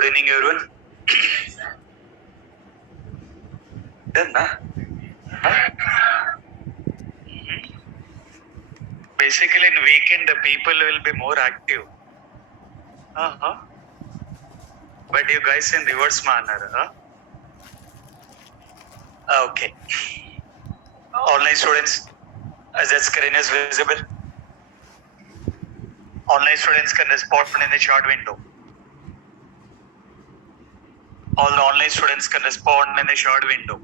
Good evening, everyone. Done, na? Basically, in weekend, the people will be more active. But you guys in reverse manner, huh? Okay. Online students, as that screen is visible. Online students can respond in the chat window. All the online students can respond in the chat window.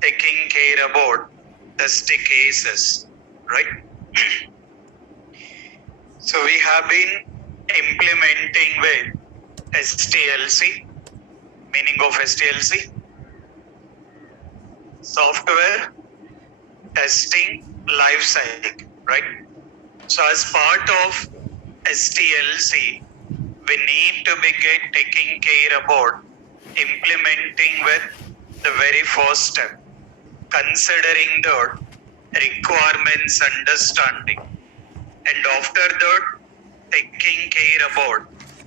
Taking care about test cases, right? So we have been implementing with STLC, meaning of STLC, software testing life cycle, right? So as part of STLC, we need to be taking care about implementing with the very first step, considering the requirements understanding, and after that taking care about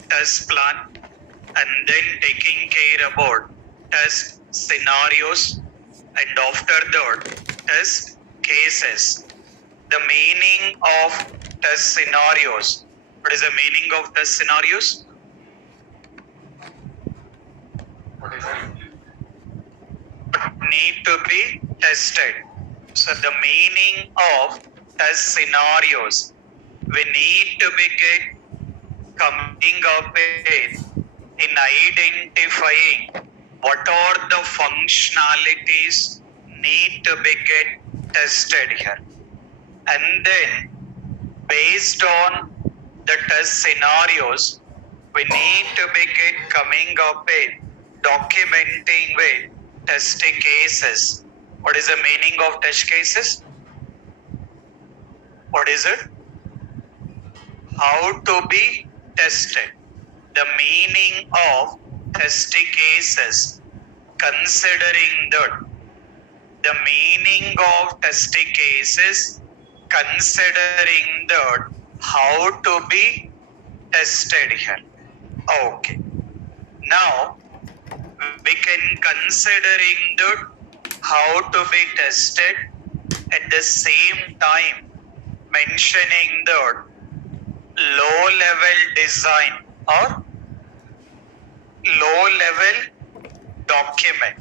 test plan, and then taking care about test scenarios, and after that test cases. The meaning of test scenarios. What is the meaning of test scenarios? What is it? Need to be tested. So the meaning of test scenarios, we need to be coming up in identifying what are the functionalities need to be tested here, and then based on the test scenarios, we need to be coming up with documenting with test cases. What is the meaning of test cases? What is it? How to be tested. The meaning of test cases, considering that the meaning of test cases, considering that how to be tested here. Okay. Now we can considering that how to be tested, at the same time mentioning the low level design or low level document.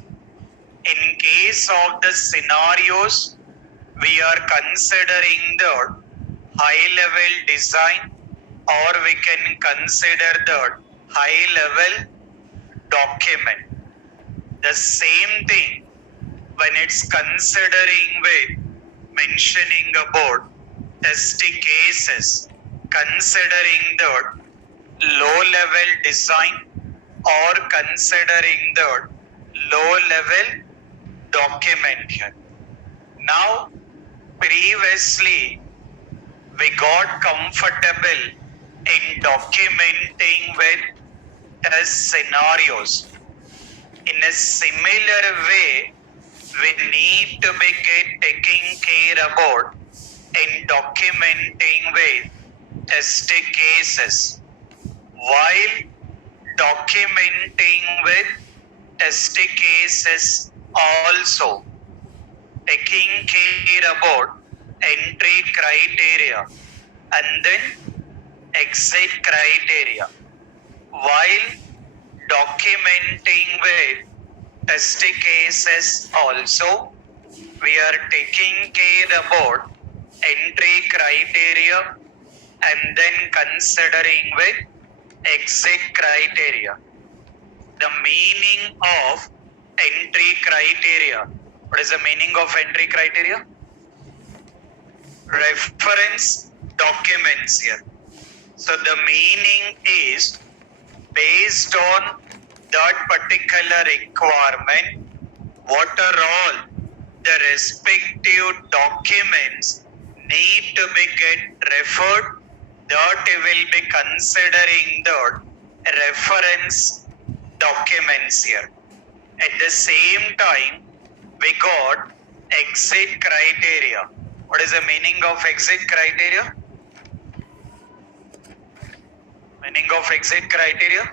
In case of the scenarios, we are considering the high level design, or we can consider the high level document. The same thing when it's considering with mentioning about test cases, considering the low level design or considering the low level document here. Now, previously we got comfortable in documenting with test scenarios. In a similar way, we need to be taking care about in documenting with test cases. While documenting with test cases, also taking care about entry criteria and then exit criteria. While documenting with test cases also, we are taking care about entry criteria and then considering with exit criteria. The meaning of entry criteria. What is the meaning of entry criteria? Reference documents here. So the meaning is based on that particular requirement, what are all the respective documents need to be referred that will be considering the reference documents here. At the same time, we got exit criteria. What is the meaning of exit criteria? Meaning of exit criteria?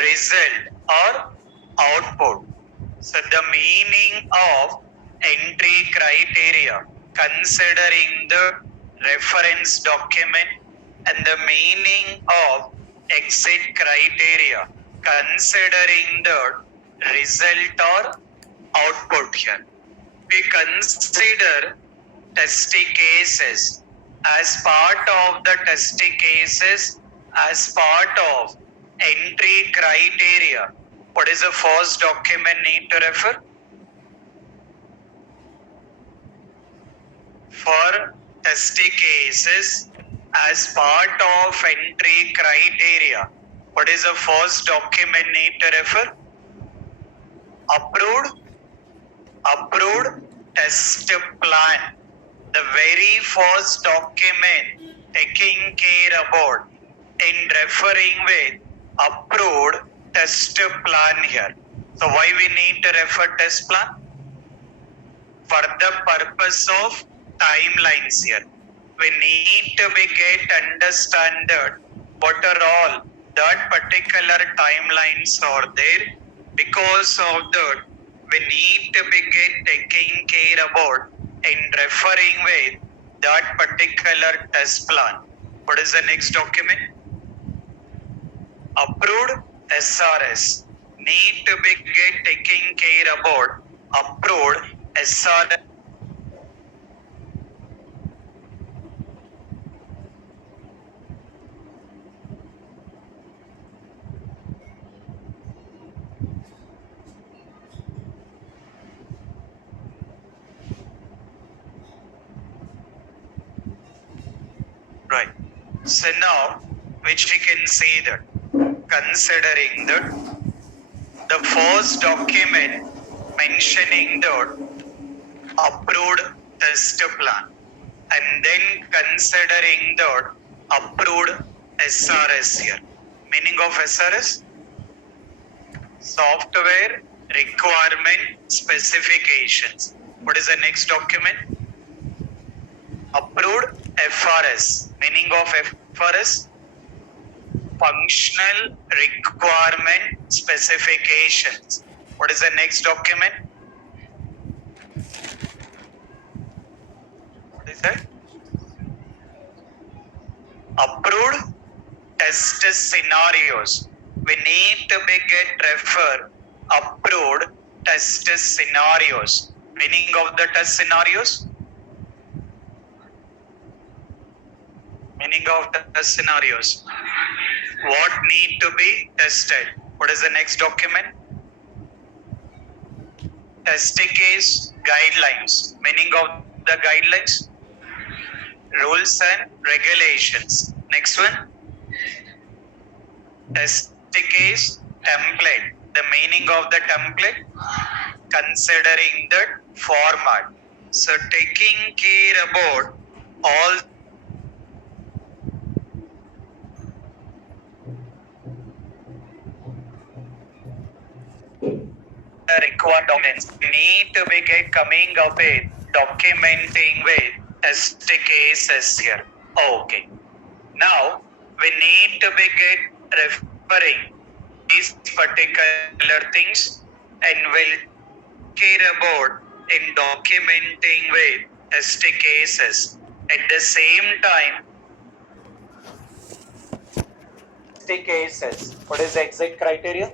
Result or output. So the meaning of entry criteria, considering the reference document, and the meaning of exit criteria, considering the result or output here. We consider testing cases as part of the testing cases as part of entry criteria. What is the first document need to refer? For testing cases as part of entry criteria, what is the first document need to refer? Approved test plan. The very first document taking care about in referring with approved test plan here. So why we need to refer test plan? For the purpose of timelines here. We need to be get understand what are all that particular timelines are there. Because of that, we need to be get taking care about in referring with that particular test plan. What is the next document? Approved SRS. Need to be get taking care about approved SRS. Right. So now, which we can see that considering that the first document mentioning the approved test plan, and then considering the approved SRS here. Meaning of SRS? Software requirement specifications. What is the next document? Approved FRS. Meaning of FRS? Functional requirement specifications. What is the next document? What is that? Approved test scenarios. We need to be get refer approved test scenarios. Meaning of the test scenarios? Meaning of test scenarios. What need to be tested? What is the next document? Testing case guidelines. Meaning of the guidelines? Rules and regulations. Next one? Testing case template. The meaning of the template? Considering the format. So taking care about all required documents. We need to be get coming up with documenting with test cases here. Okay. Now we need to be get referring these particular things, and will care about in documenting with test cases. At the same time, test cases. What is the exit criteria?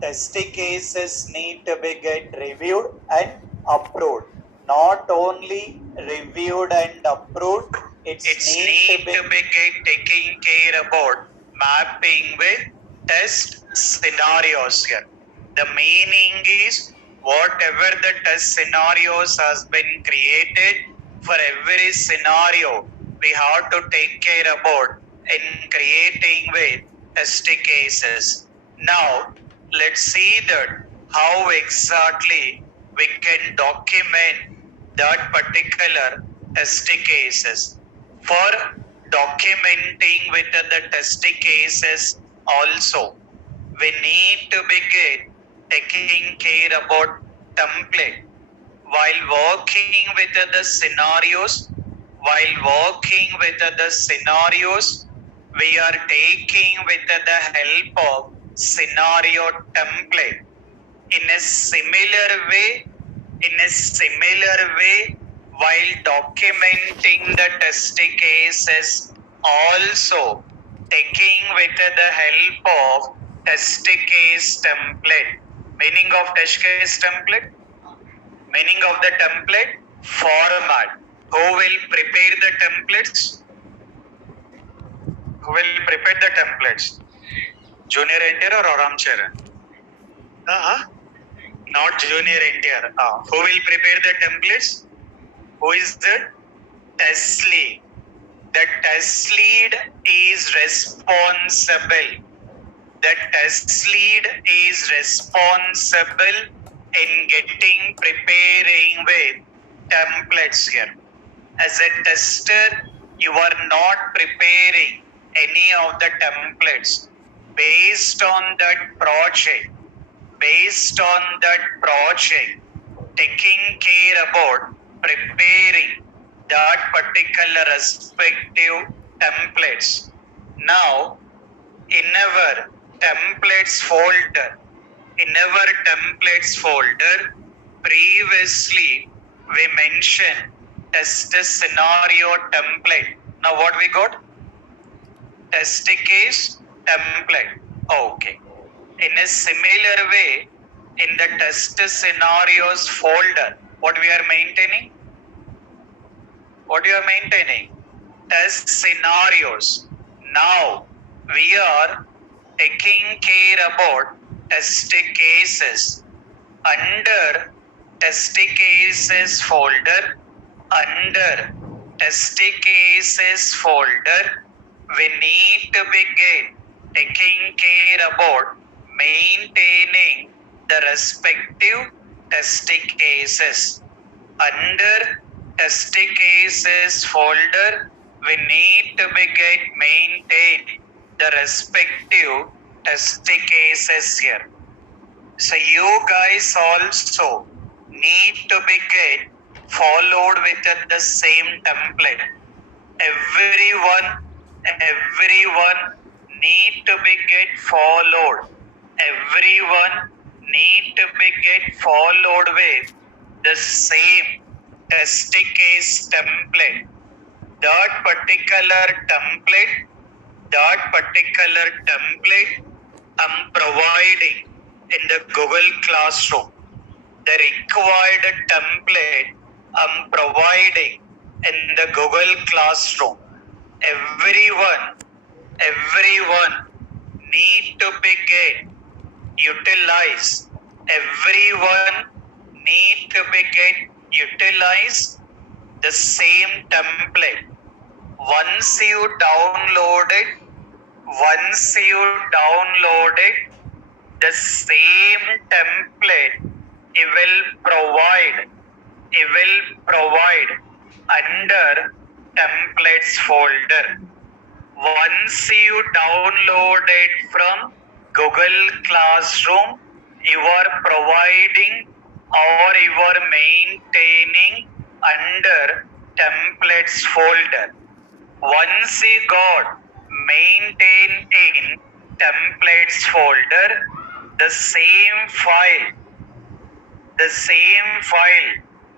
Test cases need to be get reviewed and approved. Not only reviewed and approved, it's need to be get taking care about mapping with test scenarios here. The meaning is whatever the test scenarios has been created, for every scenario we have to take care about in creating with test cases. Now let's see that how exactly we can document that particular test cases. For documenting with the test cases also, we need to begin taking care about template while working with the scenarios. While working with the scenarios, we are taking with the help of scenario template. In a similar way, while documenting the test cases, also taking with the help of test case template. Meaning of test case template? Meaning of the template? Format. Who will prepare the templates? Who will prepare the templates? Junior NTR or Aram Charan? Not junior NTR. Who will prepare the templates? Who is the test lead? The test lead is responsible. The test lead is responsible in getting preparing with templates here. As a tester, you are not preparing any of the templates based on that project. Based on that project, taking care about preparing that particular respective templates. Now, in our templates folder, previously we mentioned test scenario template. Now what we got? Test case template. Okay. In a similar way, in the test scenarios folder, what we are maintaining? What you are maintaining? Test scenarios. Now we are taking care about test cases. Under test cases folder, we need to begin taking care about maintaining the respective test cases. Under test cases folder, we need to begin maintain the respective test cases here. So you guys also need to begin followed with the same template. Everyone need to begin followed. Everyone need to begin followed with the same test case template. That particular template I'm providing in the Google Classroom. The required template I'm providing in the Google Classroom. Everyone need to begin utilize. Everyone need to begin utilize the same template. Once you download it, the same template it will provide under templates folder. Once you download it from Google Classroom, you are providing or you are maintaining under templates folder. Once you got maintained in templates folder, the same file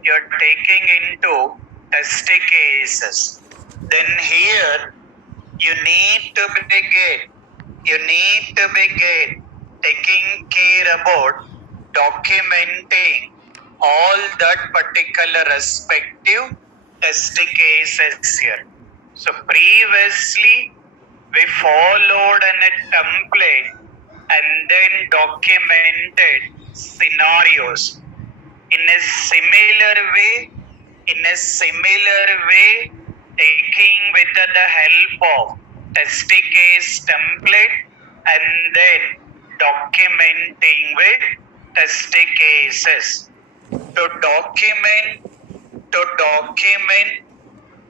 you're taking into test cases. Then here you need to begin taking care about documenting all that particular respective test cases here. So previously we followed a template and then documented scenarios. In a similar way, taking with the help of test case template and then documenting with test cases. To document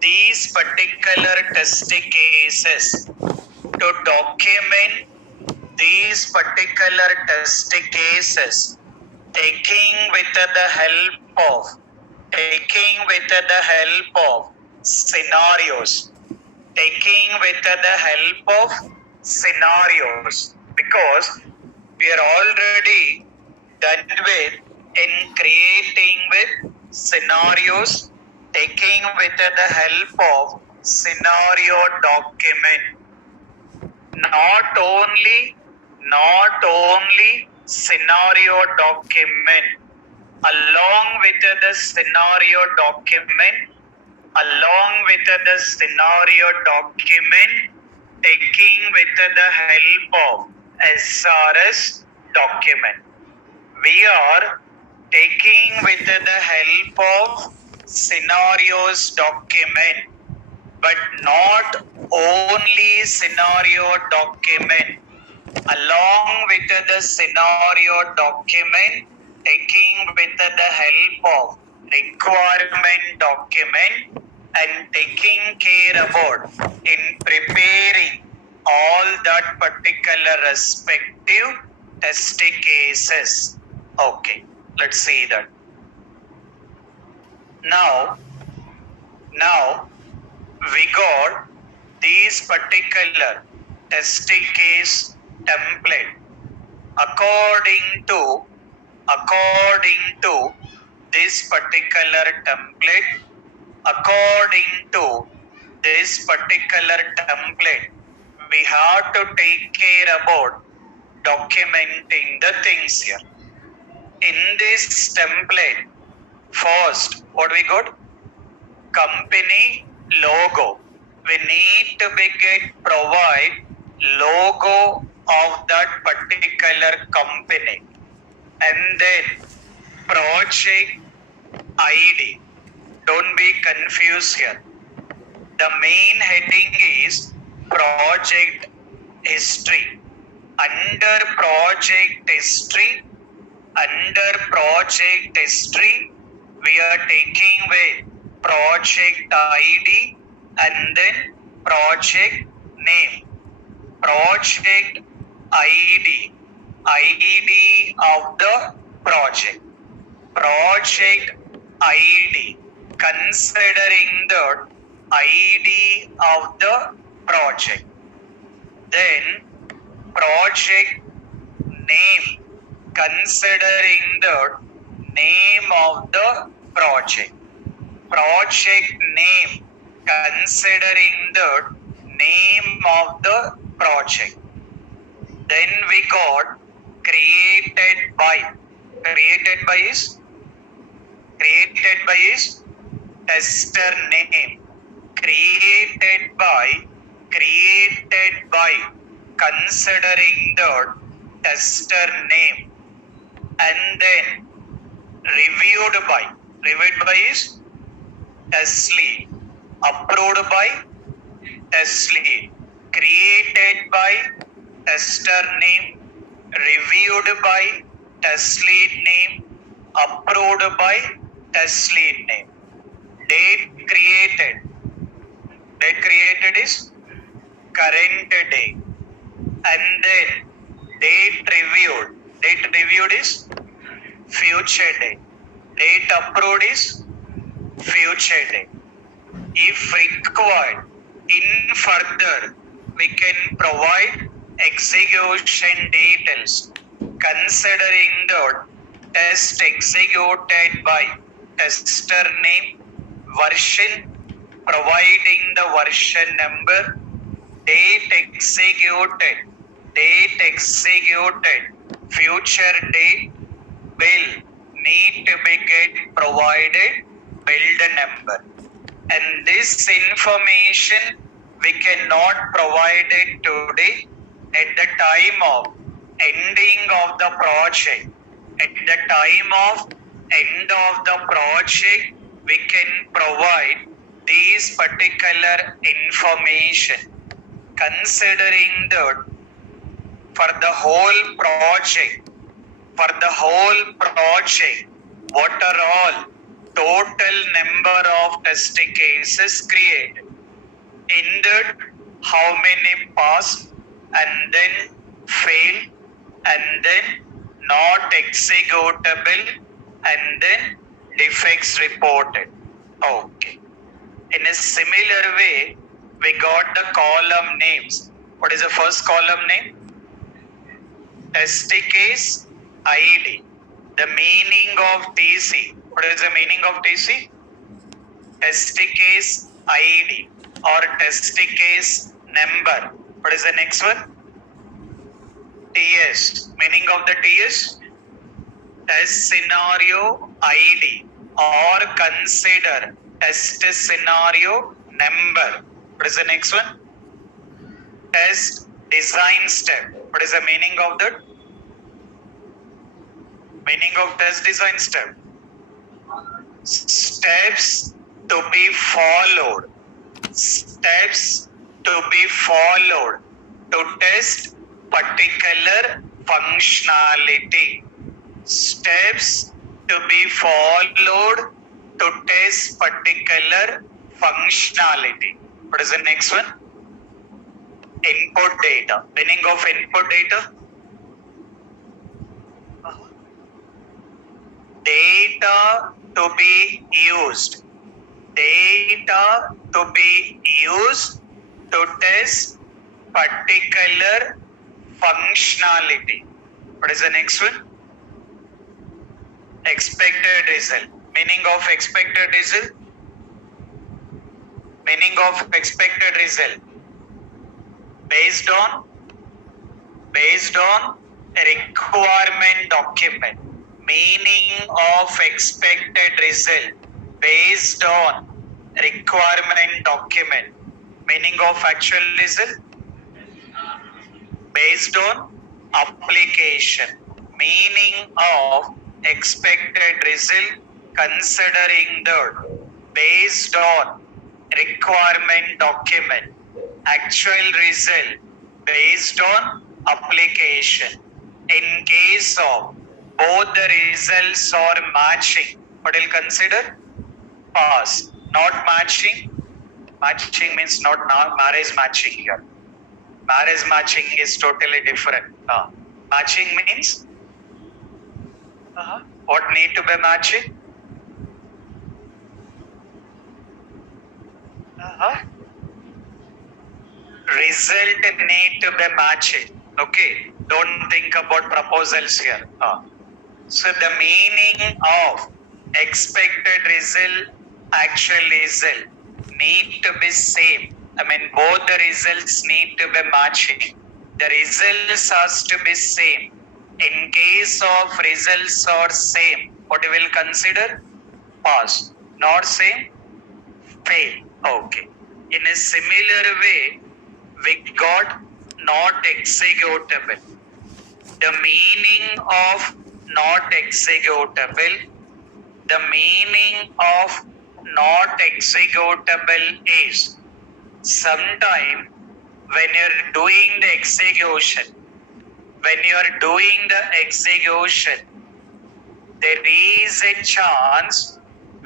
these particular test cases, to document these particular test cases, taking with the help of scenarios, because we are already done with in creating with scenarios, taking with the help of scenario document. Not only scenario document, along with the scenario document, taking with the help of SRS document. We are taking with the help of scenarios document, but not only scenario document. Along with the scenario document, taking with the help of requirement document and taking care about in preparing all that particular respective test cases. Okay, let's see that. Now we got these particular test case template. According to this particular template, we have to take care about documenting the things here. In this template, first, what we got? Company logo. We need to provide logo of that particular company, and then project ID. Don't be confused here. The main heading is project history. Under project history, we are taking with project ID and then project name. Project ID of the project. Project ID, considering the ID of the project. Then project name, considering the name of the project. Project name, considering the name of the project. Then we got created by. Created by is tester name. Created by, considering the tester name. And then reviewed by is test lead. Approved by test lead. Created by tester name, reviewed by test lead name, approved by test lead name. Date created is current day. And then date reviewed is future day. Date approved is future day. If required, in further, we can provide execution details, considering the test executed by tester name, version, providing the version number, date executed, future date, will need to be provided build number. And this information we cannot provide it today at the time of ending of the project. At the time of end of the project, we can provide these particular information, considering that for the whole project, what are all total number of test cases created. In that, how many passed and then failed and then not executable and then defects reported. Okay. In a similar way, we got the column names. What is the first column name? Test case ID. The meaning of TC. What is the meaning of TC? Test case ID or test case number. What is the next one? TS. Meaning of the TS? Test scenario ID or consider test scenario number. What is the next one? Test design step. What is the meaning of that? Meaning of test design step. Steps to be followed. Steps to be followed to test particular functionality. Steps to be followed to test particular functionality. What is the next one? Input data. Meaning of input data? Data to be used. Data to be used to test particular functionality. What is the next one? Expected result. Meaning of expected result? Meaning of expected result. Based on requirement document. Meaning of expected result based on requirement document. Meaning of actual result based on application. Meaning of expected result considering the based on requirement document. Actual result based on application. In case of both the results are matching, what will consider? Pass. Not matching. Matching means not marriage matching here. Marriage matching is totally different. Matching means what need to be matching? Result need to be matched. Okay. Don't think about proposals here. So the meaning of expected result, actual result need to be same. I mean both the results need to be matching. The results has to be same. In case of results are same, what you will consider? Pass. Not same? Fail. Okay. In a similar way, we got not executable. The meaning of not executable, the meaning of not executable is sometime when you're doing the execution, there is a chance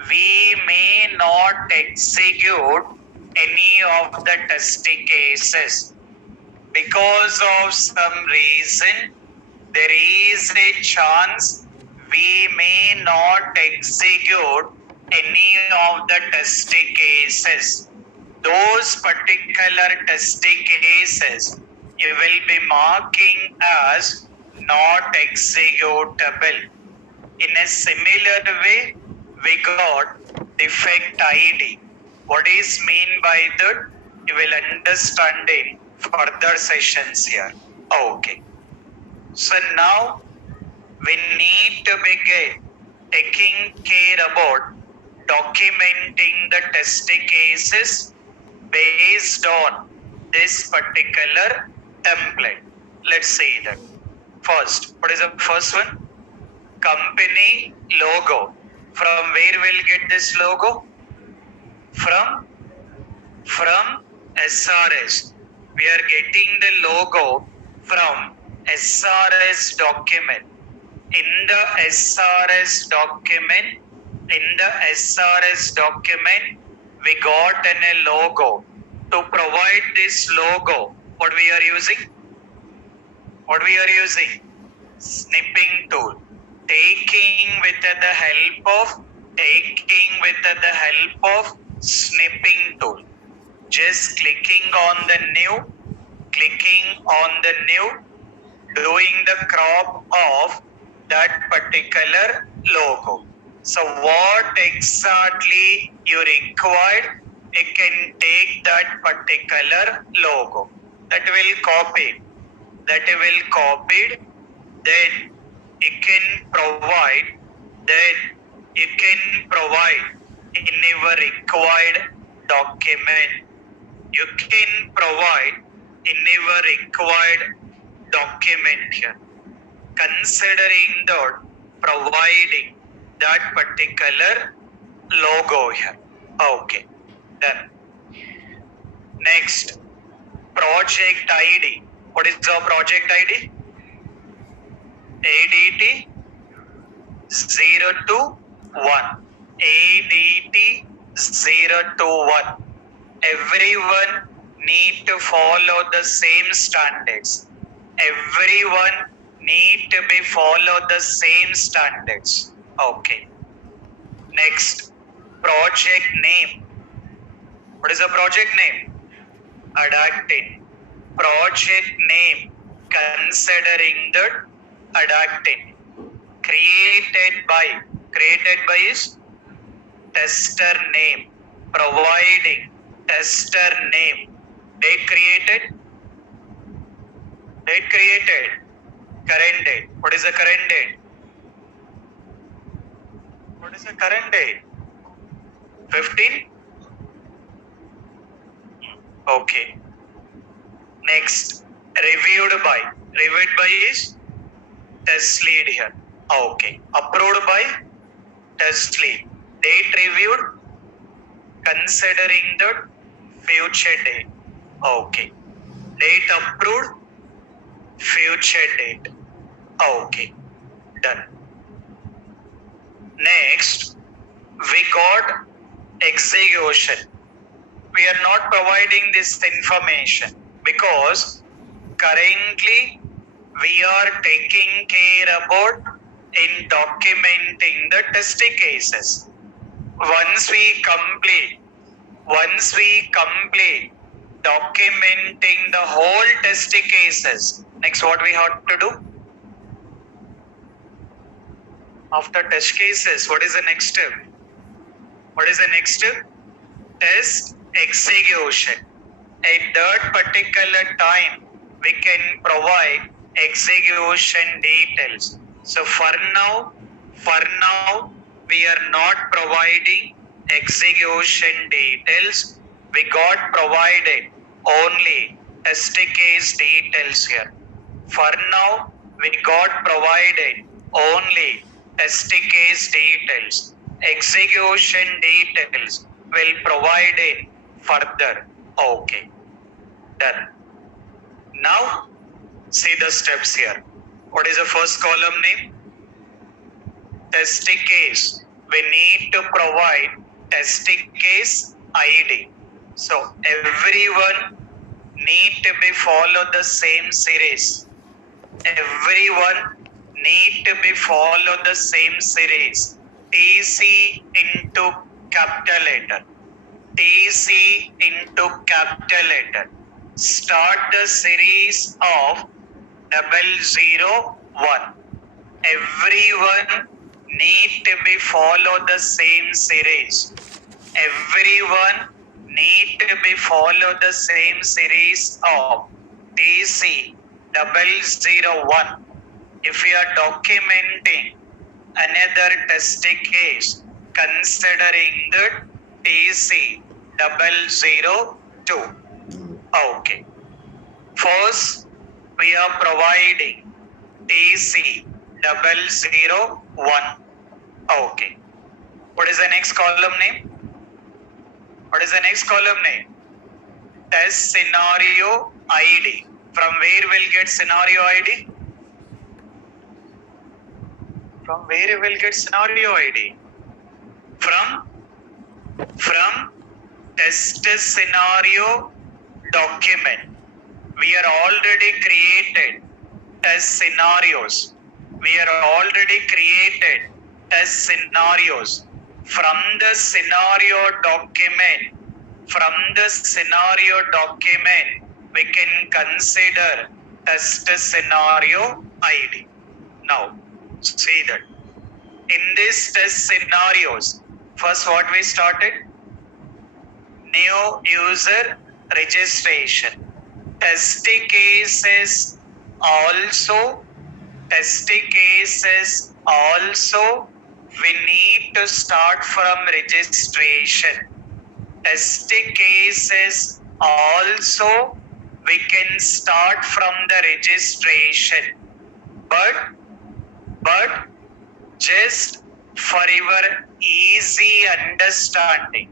we may not execute any of the test cases. Because of some reason, there is a chance we may not execute any of the test cases. Those particular test cases you will be marking as not executable. In a similar way, we got defect ID. What is mean by that? You will understand in further sessions here. Okay. So now we need to begin taking care about documenting the test cases based on this particular template. Let's see that. First, what is the first one? Company logo. From where we'll get this logo? From SRS. We are getting the logo from SRS document. In the SRS document, in the SRS document, we got a logo. To provide this logo, what we are using? What we are using? Snipping tool. Taking with the help of snipping tool. Just clicking on the new, doing the crop of that particular logo. So what exactly you required, you can take that particular logo. That will copy. Then you can provide in your required document. You can provide in your required document here, considering the providing that particular logo here. Okay, done. Next, project ID. What is the project ID? ADT 021. ADT 021. Everyone need to follow the same standards. Everyone need to be follow the same standards. Okay. Next, project name. What is the project name? Adapting. Project name considering the adapting. Created by is tester name. Providing tester name. Date created. Current date. What is the current date? What is the current date? 15? Okay. Next, reviewed by. Reviewed by is test lead here. Okay. Approved by test lead. Date reviewed considering the future date. Okay. Date approved, future date. Okay. Done. Next, we got execution. We are not providing this information because currently we are taking care about in documenting the test cases. Once we complete documenting the whole test cases, next what we have to do? After test cases, what is the next step? Test execution. At that particular time, we can provide execution details. So for now, we are not providing execution details. We got provided only test case details here. For now, we got provided only test case details. Execution details will provide it further. Okay, done. Now, see the steps here. What is the first column name? Test case. We need to provide test case ID. So everyone need to be follow the same series. Everyone need to be follow the same series. TC into capital letter. TC into capital letter. Start the series of 001. Everyone need to be follow the same series. Everyone need to be follow the same series of TC 001. If you are documenting another test case considering the TC 002. Okay. First, we are providing TC 001. Okay. What is the next column name? Test scenario ID. From where we'll get scenario ID? from test scenario document. We are already created test scenarios. We are already created test scenarios. From the scenario document, we can consider test scenario ID. Now, see that. In these test scenarios, first what we started? New user registration. Test cases also, we need to start from registration. Test cases also, we can start from the registration. But just for your easy understanding,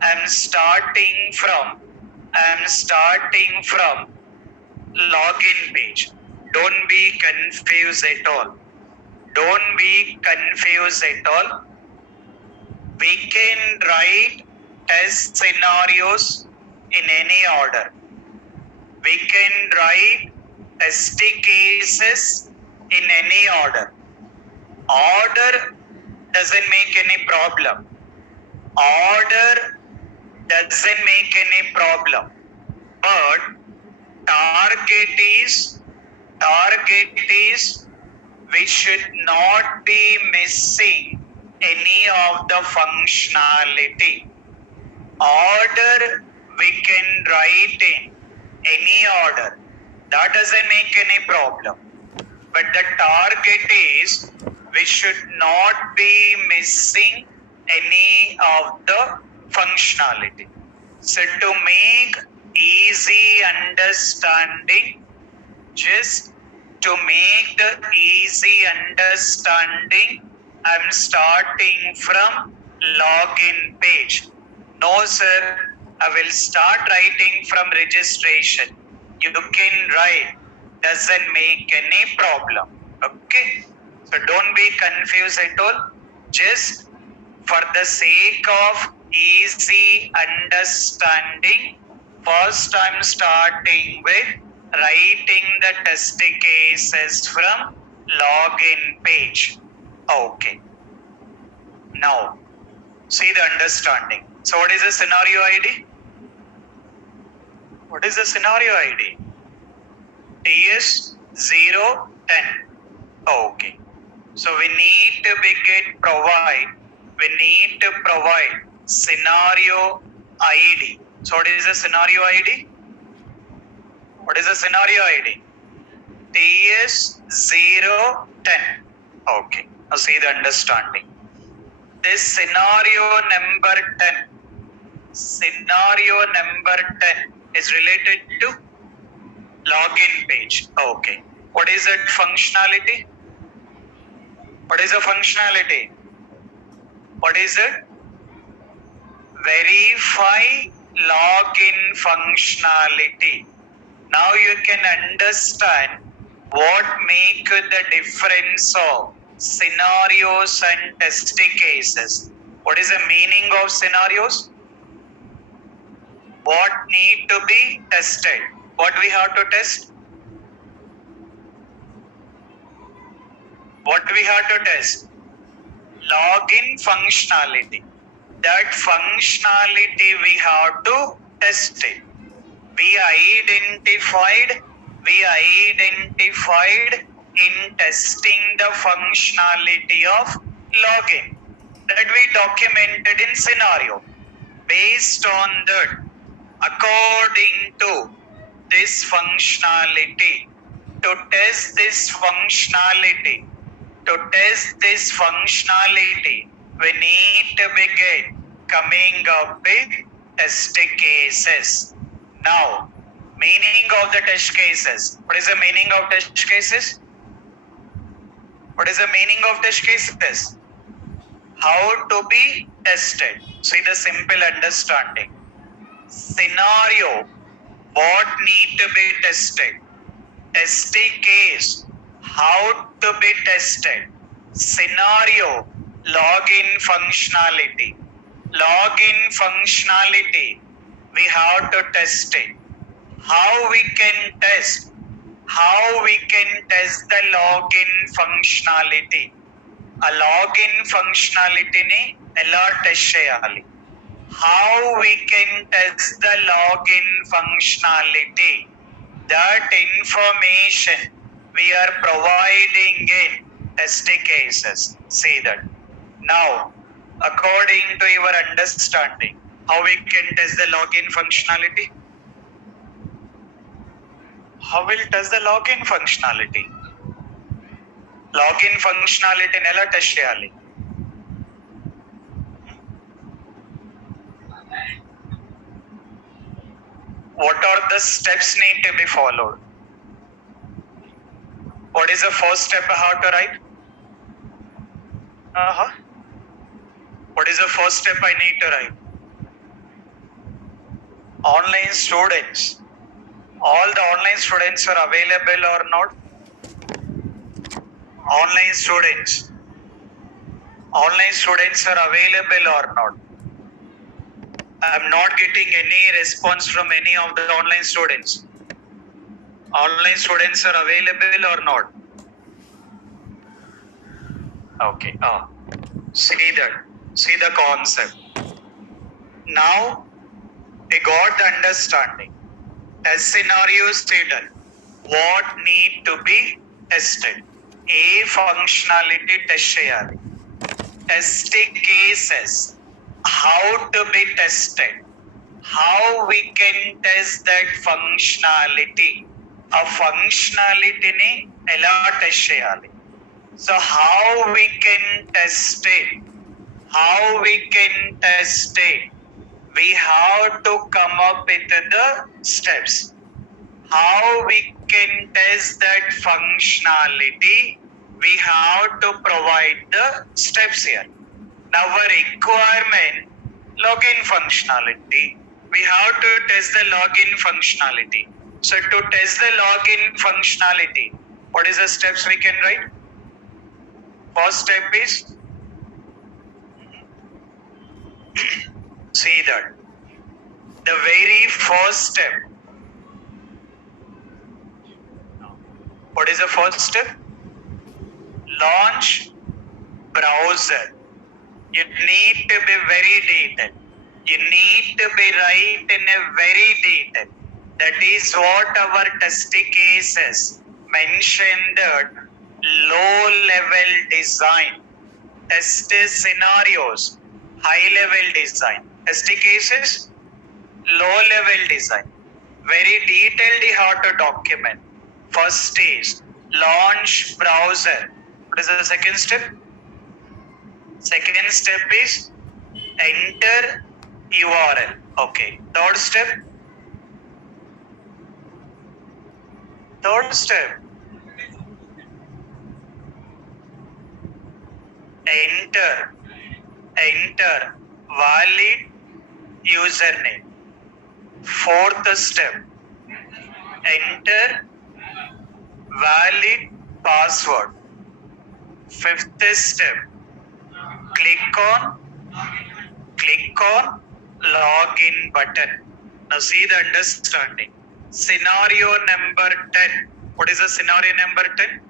I'm starting from login page. Don't be confused at all. We can write test scenarios in any order. We can write test cases in any order. Order doesn't make any problem. But target is we should not be missing any of the functionality. Order we can write in any order. That doesn't make any problem. But the target is we should not be missing any of the functionality. So to make easy understanding, I'm starting from login page. No sir, I will start writing from registration. You can write, doesn't make any problem. Okay, so don't be confused at all. Just for the sake of easy understanding, first I'm starting with writing the test cases from login page. Okay, now see the understanding. So what is the scenario ID? TS010. Okay. So we need to provide scenario ID. So what is the scenario ID? TS010. Okay. Now see the understanding. This scenario number 10 is related to login page. Okay. What is that functionality? What is it? Verify login functionality. Now you can understand what make the difference of scenarios and test cases. What is the meaning of scenarios? What need to be tested? What we have to test? Login functionality. That functionality we have to test it. We identified in testing the functionality of login that we documented in scenario. Based on that, according to this functionality, to test this functionality, we need to begin coming up with test cases. Now, meaning of the test cases. What is the meaning of test cases? How to be tested. See the simple understanding. Scenario, what need to be tested? Test case, how to be tested. Scenario, login functionality. Login functionality, we have to test it. How we can test? How we can test the login functionality? A login functionality ni ela test cheyali. How we can test the login functionality? That information we are providing in test cases. See that. Now, according to your understanding, how we can test the login functionality? How will test the login functionality? Login functionality nela test cheyali. What are the steps need to be followed? What is the first step I have to write? What is the first step I need to write? Online students. All the online students are available or not? Online students. Online students are available or not? I am not getting any response from any of the online students. Online students are available or not? Okay. See that. See the concept. Now, we got the understanding. Test scenarios stated. What need to be tested? A functionality test cheyali. Test cases. How to be tested? How we can test that functionality? A functionality ni ela test cheyali. So how we can test it? How we can test it? We have to come up with the steps. How we can test that functionality? We have to provide the steps here. Now, our requirement, login functionality. We have to test the login functionality. So, to test the login functionality, what is the steps we can write? First step is see that. The very first step. What is the first step? Launch browser. You need to be very detailed. You need to be right in a very detail. That is what our test cases mentioned. Low level design. Test scenarios. High level design. Test cases. Low level design. Very detailed you have to document. First is launch browser. What is the second step? Second step is enter URL. Okay. Third step. Third step. Enter valid username. Fourth step. Enter valid password. Fifth step. Click on login button. Now see the understanding. Scenario number 10. What is the scenario number 10?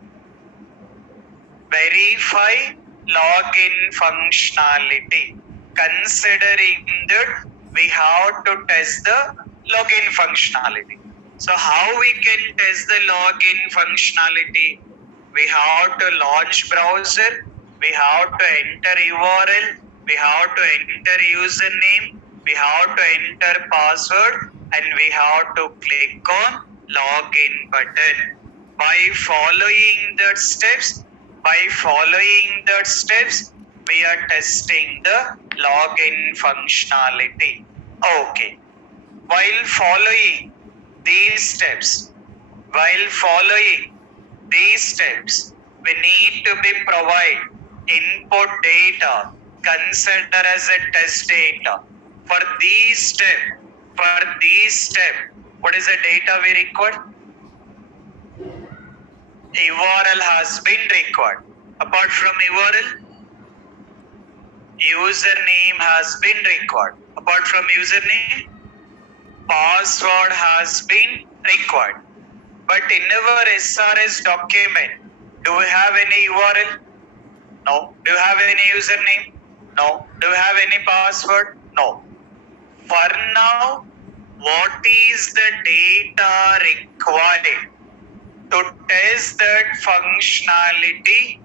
Verify login functionality. Considering that we have to test the login functionality. So how we can test the login functionality? We have to launch browser. We have to enter URL. We have to enter username. We have to enter password. And we have to click on login button. By following the steps, we are testing the login functionality. Okay. While following these steps, we need to be provide input data, consider as a test data. For these steps, what is the data we require? URL has been required. Apart from URL, username has been required. Apart from username, password has been required. But in our SRS document, do we have any URL? No. Do you have any username? No. Do you have any password? No. For now, what is the data required to test that functionality?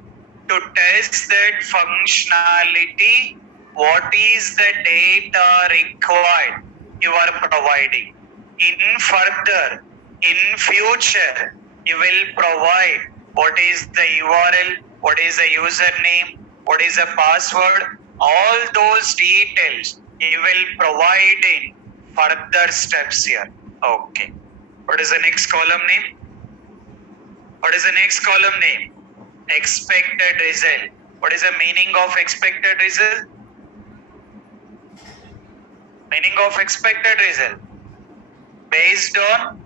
To test that functionality, what is the data required you are providing? In future, you will provide what is the URL, what is the username, what is the password, all those details you will provide in further steps here. Okay. What is the next column name? What is the next column name? Expected result. What is the meaning of expected result? Meaning of expected result. Based on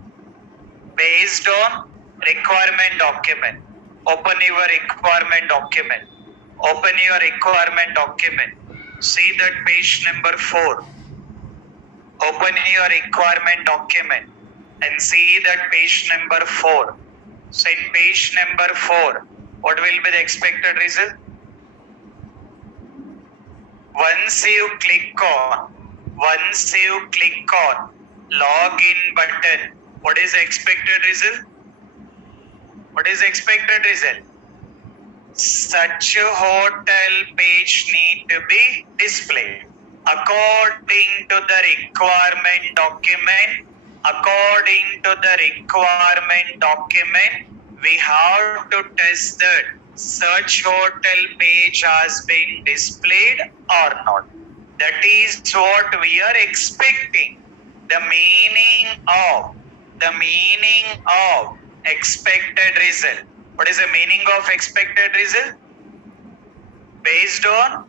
requirement document. Open your requirement document. Open your requirement document. See that page number 4. Open your requirement document and see that page number 4. So in page number 4, what will be the expected result? Once you click on login button, what is the expected result? What is the expected result? Such a hotel page need to be displayed according to the requirement document. According to the requirement document, we have to test that such hotel page has been displayed or not. That is what we are expecting. The meaning of expected result. What is the meaning of expected result? Based on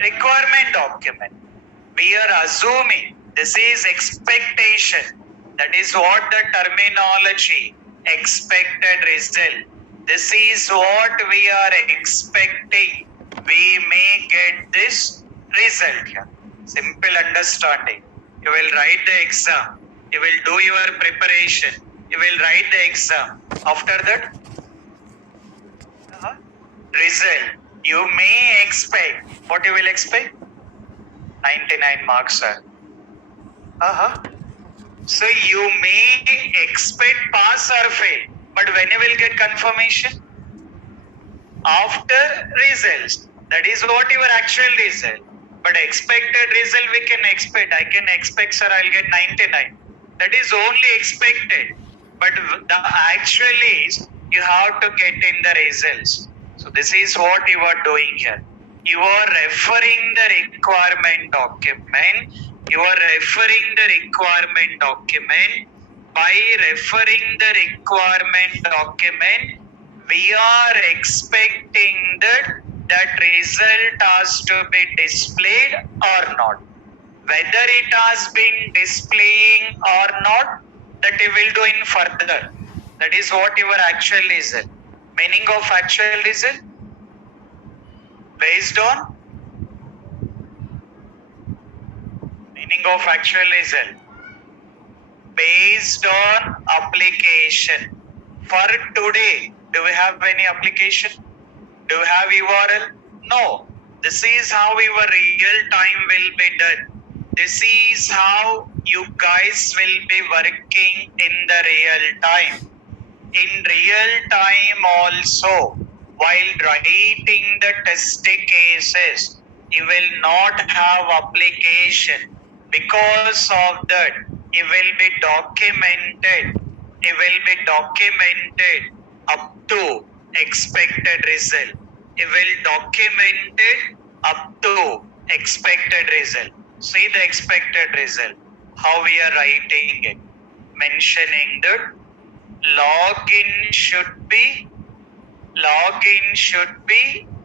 requirement document. We are assuming this is expectation. That is what the terminology expected result. This is what we are expecting. We may get this result here. Simple understanding. You will write the exam. You will do your preparation. You will write the exam. After that, result. You may expect. What you will expect? 99 marks, sir. So you may expect pass or fail. But when you will get confirmation? After results. That is what your actual result. But expected result we can expect. I can expect, sir, I'll get 99. That is only expected. But the actual is you have to get in the results. So this is what you are doing here. You are referring the requirement document. You are referring the requirement document. By referring the requirement document, we are expecting that result has to be displayed or not. Whether it has been displaying or not, that you will do in further. That is what your actual result. Meaning of actual result? Based on meaning of actual result. Based on application. For today, do we have any application? Do we have URL? No. This is how your real time will be done. This is how you guys will be working in the real time. In real time also, while writing the test cases, you will not have application. Because of that, it will be documented. It will be documented up to expected result. It will document it up to expected result. See the expected result. How we are writing it. Mentioning that login should be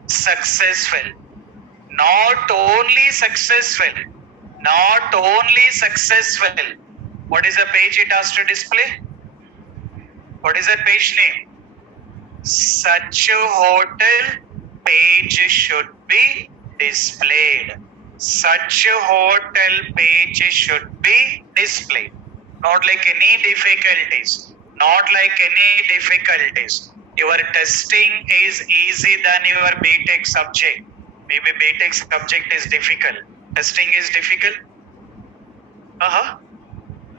successful. Not only successful. What is the page it has to display? What is that page name? Such a hotel page should be displayed. Such a hotel page should be displayed. Not like any difficulties. Not like any difficulties. Your testing is easy than your BTech subject. Maybe BTech subject is difficult. Testing is difficult.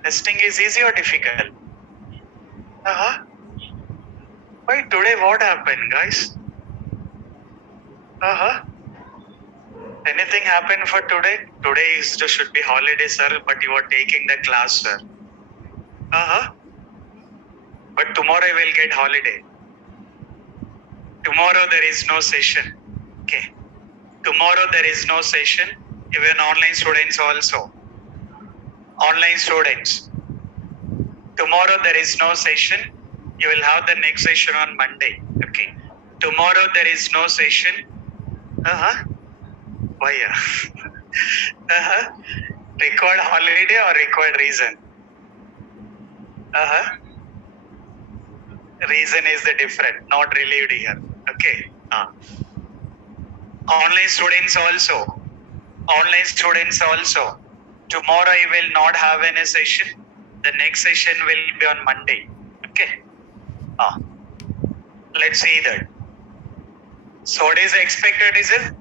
Testing is easy or difficult? Why today what happened, guys? Anything happened for today? Today should be holiday, sir, but you are taking the class, sir. But tomorrow you will get holiday. Tomorrow there is no session. Okay. Tomorrow there is no session. Even online students also. Online students. Tomorrow there is no session. You will have the next session on Monday. Okay. Tomorrow there is no session. Why? Required holiday or required reason? Reason is the different, not relieved here. Okay. Online students also. Online students also. Tomorrow I will not have any session. The next session will be on Monday. Okay. Let's see that. So what is the expected result?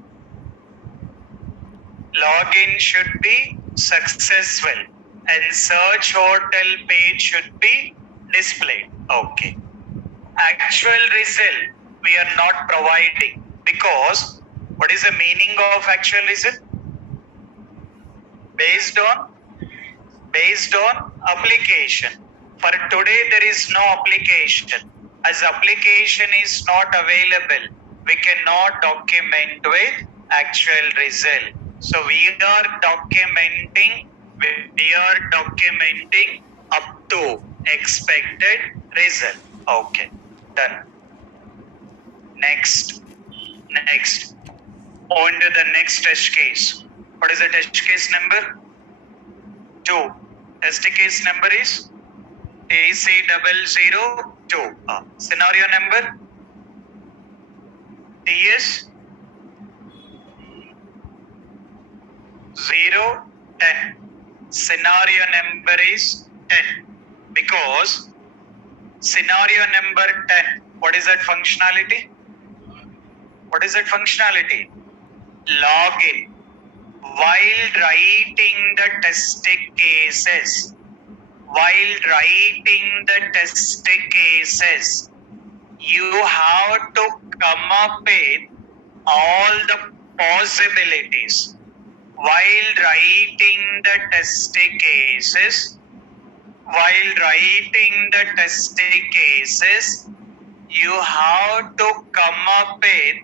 Login should be successful and search hotel page should be displayed. Okay. Actual result we are not providing because what is the meaning of actual result? Based on application. For today there is no application. As application is not available, we cannot document with actual result. So we are documenting up to expected result. Okay, done. Next. On to the next test case. What is the test case number? 2. Test case number is TC002. Scenario number TS 010. Scenario number is 10 because scenario number 10. What is that functionality? Login. While writing the test cases, you have to come up with all the possibilities. While writing the test cases, you have to come up with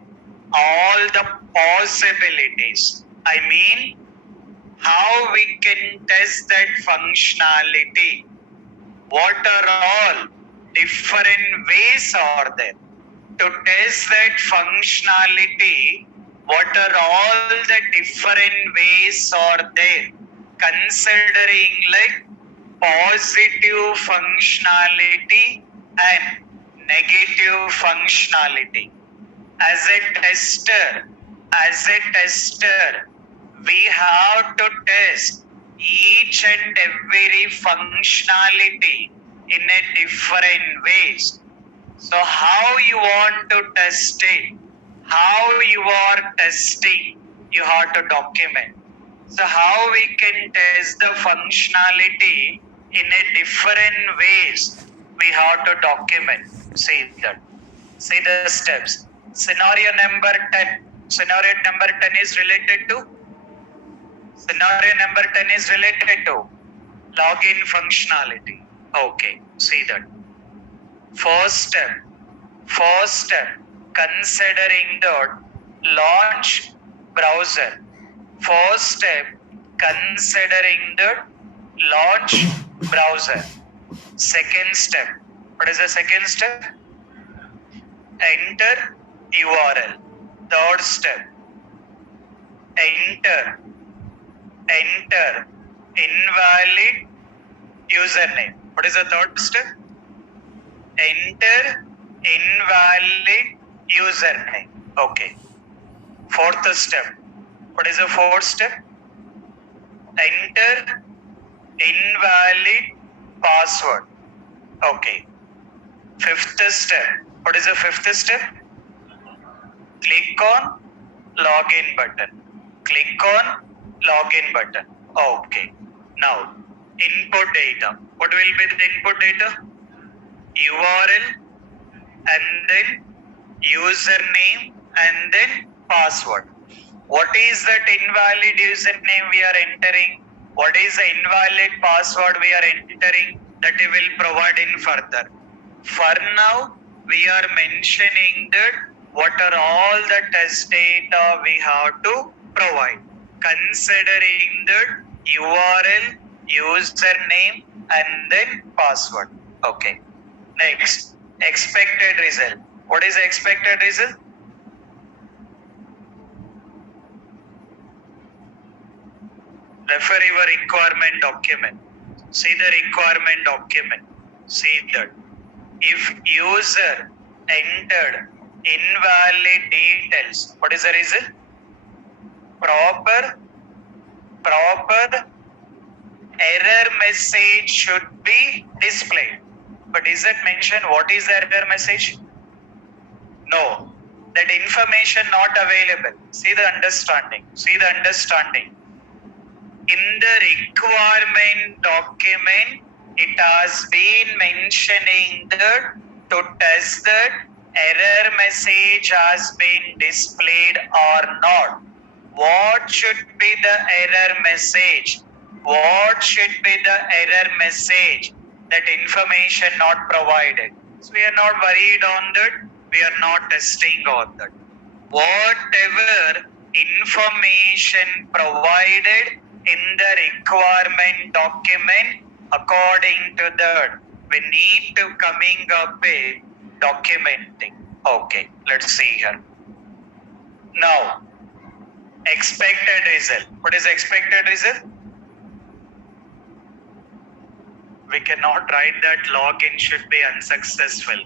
all the possibilities. I mean, how we can test that functionality. What are all different ways are there to test that functionality? What are all the different ways are there? Considering like positive functionality and negative functionality. As a tester, we have to test each and every functionality in a different ways. So how you want to test it, how you are testing, you have to document. So how we can test the functionality in a different ways, we have to document. See that. See the steps. Scenario number 10. Scenario number 10 is related to login functionality. Okay, see that. First step, considering the launch browser. First step, considering the launch browser. Second step, what is the second step? Enter URL. Third step, enter invalid username. What is the third step? enter invalid username. Okay. Fourth step. What is the fourth step? Enter invalid password. Okay. Fifth step. What is the fifth step? Click on login button. Click on login button. Okay. Now, input data. What will be the input data? URL and then username and then password. What is that invalid username we are entering? What is the invalid password we are entering? That we will provide in further. For now, we are mentioning that what are all the test data we have to provide, considering that URL, username, and then password. Okay. Next, expected result. What is the expected result? Refer your requirement document. See the requirement document. See that if user entered invalid details, what is the result? Proper error message should be displayed. But is it mentioned what is the error message? No. That information not available. See the understanding. See the understanding. In the requirement document, it has been mentioning that to test that error message has been displayed or not. What should be the error message? What should be the error message? That information not provided. So we are not worried on that. We are not testing on that. Whatever information provided in the requirement document, according to that, we need to coming up with documenting. Okay, let's see here. Now, expected result. What is expected result? We cannot write that login should be unsuccessful.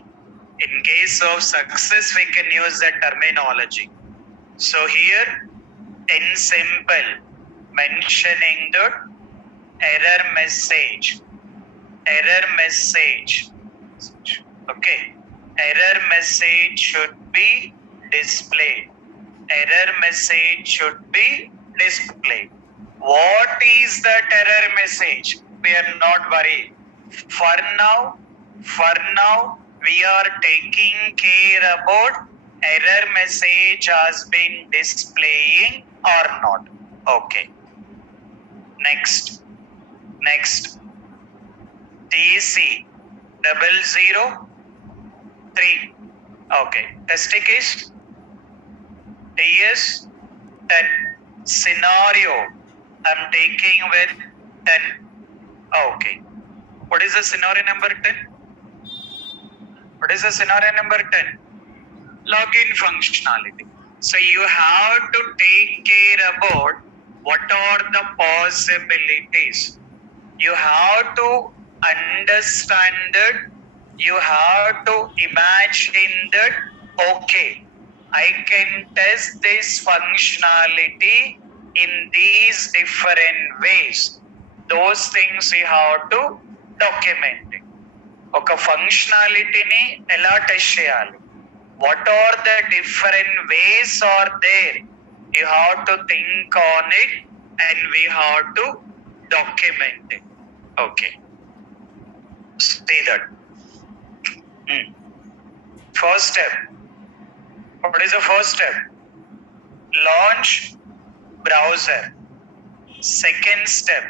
In case of success, we can use that terminology. So here, in simple, mentioning the error message. Okay. Error message should be displayed. Error message should be displayed. What is that error message? We are not worried. For now, we are taking care about error message has been displaying or not. Okay. Next. TC 003. Okay. Testing case. TS 10. Scenario. I'm taking with 10. Okay. What is the scenario number 10? What is the scenario number 10? Login functionality. So you have to take care about what are the possibilities. You have to understand that. You have to imagine that, okay, I can test this functionality in these different ways. Those things you have to document it. ఒక ఫంక్షనాలిటీని ఎలా test చేయాలి? What are the different ways are there? You have to think on it and we have to document it. Okay. See that. First step. What is the first step? Launch browser. Second step.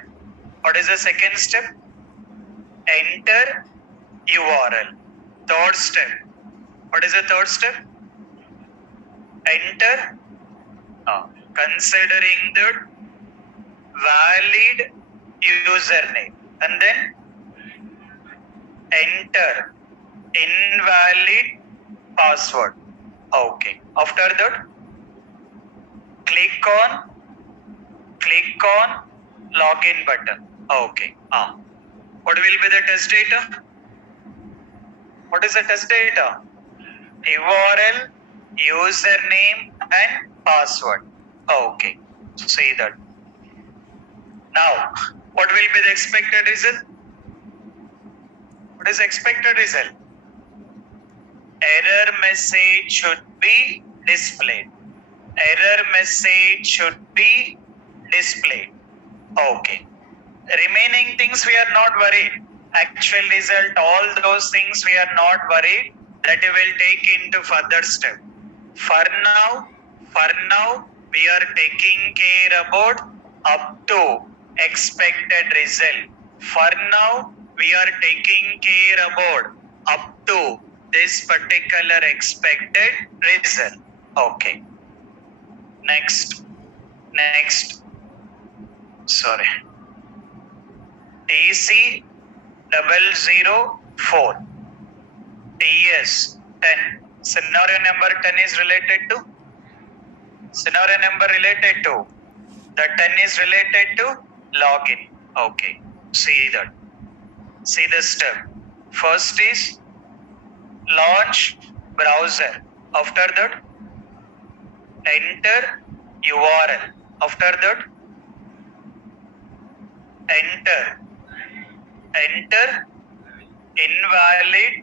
What is the second step? Enter URL. Third step. What is the third step? Enter. Considering the valid username. And then enter invalid password. Okay. After that, click on login button. Okay. What will be the test data? What is the test data? URL, username and password. Okay, see that. Now, what will be the expected result? What is expected result? Error message should be displayed. Error message should be displayed. Okay. Remaining things we are not worried. Actual result, all those things we are not worried. That we will take into further step. For now, we are taking care about up to expected result. For now, we are taking care about up to this particular expected result. Okay. Next. Sorry. TC 004. TS 10. Scenario number 10 is related to? Scenario number related to? The 10 is related to login. Okay. See that. See the step. First is launch browser. After that, enter URL. After that, enter invalid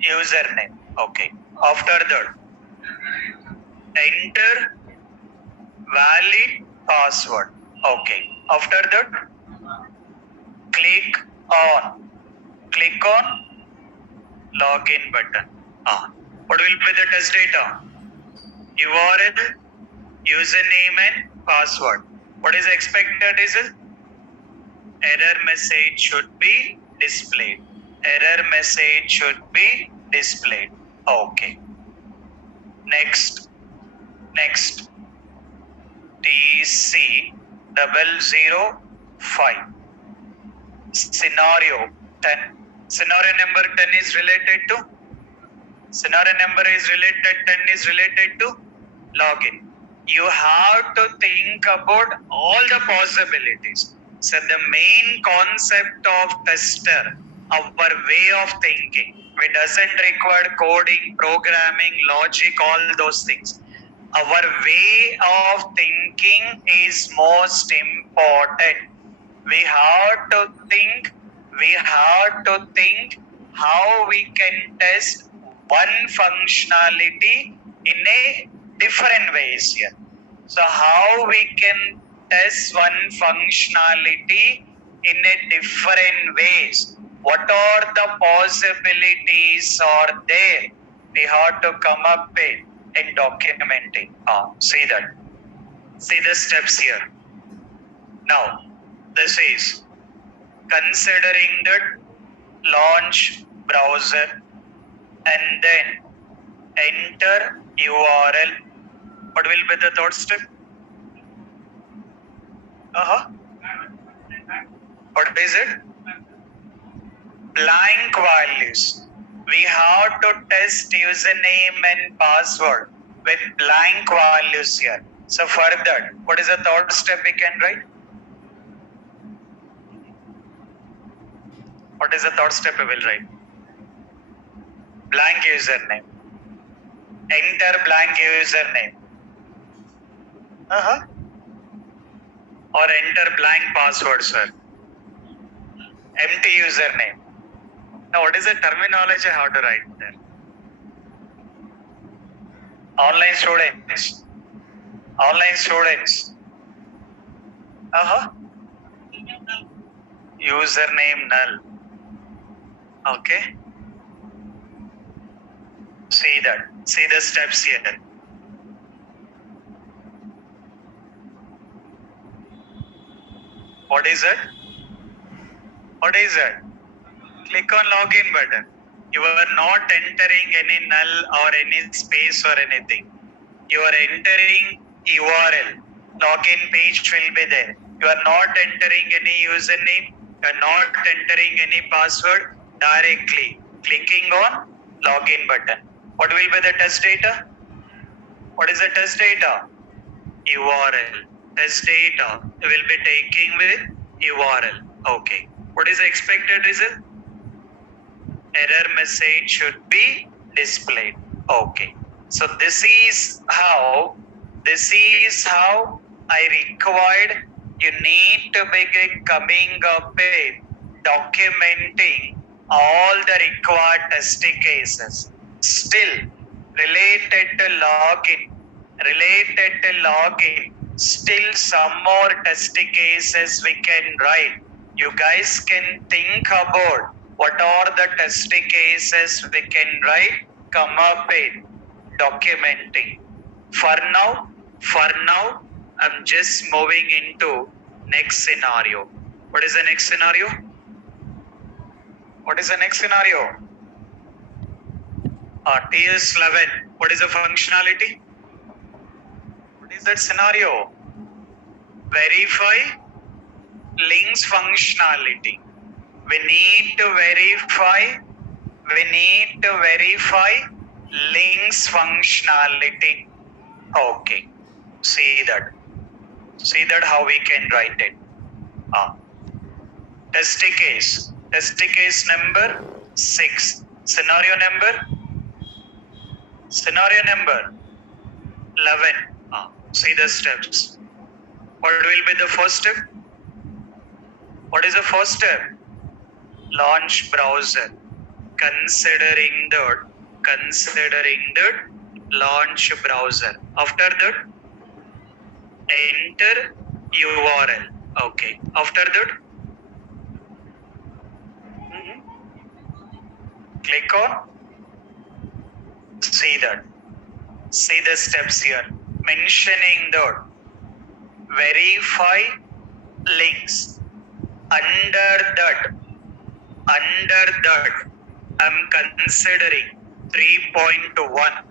username. Okay. After that, enter valid password. Okay. After that, click on login button. What will be the test data? URL, username and password. What is expected result? Error message should be displayed. Error message should be displayed. Okay. Next. TC 005. Scenario 10. Scenario number 10 is related to? Scenario number is related 10 is related to login. You have to think about all the possibilities. So the main concept of tester, our way of thinking, it doesn't require coding, programming, logic, all those things. Our way of thinking is most important. We have to think how we can test one functionality in a different ways here. So how we can test one functionality in a different ways. What are the possibilities are there? We have to come up with and document it. See that. See the steps here. Now, this is considering that launch browser and then enter URL. What will be the third step? What is it? Blank values. We have to test username and password with blank values here. So for that, what is the third step we can write? What is the third step we will write? Blank username. Enter blank username. Or enter blank password, sir. Empty username. Now, what is the terminology how to write there? Online students. Username null. Okay. See that. See the steps here. What is it? Click on login button. You are not entering any null or any space or anything. You are entering URL. Login page will be there. You are not entering any username. You are not entering any password. Directly clicking on login button. What will be the test data? What is the test data? URL. Test data will be taking with URL. Okay. What is the expected result? error message should be displayed. Okay. So this is how I required you need to begin coming up with documenting all the required testing cases. Still related to login, still some more testing cases we can write. You guys can think about what are the testing cases we can write, come up with documenting. For now, I'm just moving into next scenario. What is the next scenario? What is the next scenario? TS11. What is the functionality? What is that scenario? Verify links functionality. We need to verify links functionality. Okay. See that how we can write it. Test case number 6. Scenario number 11. See the steps. What will be the first step? What is the first step? Launch browser. Considering that launch browser. After that, enter URL. Okay. After that, click on. See the steps here. Mentioning that verify links. Under that, I'm considering 3.1.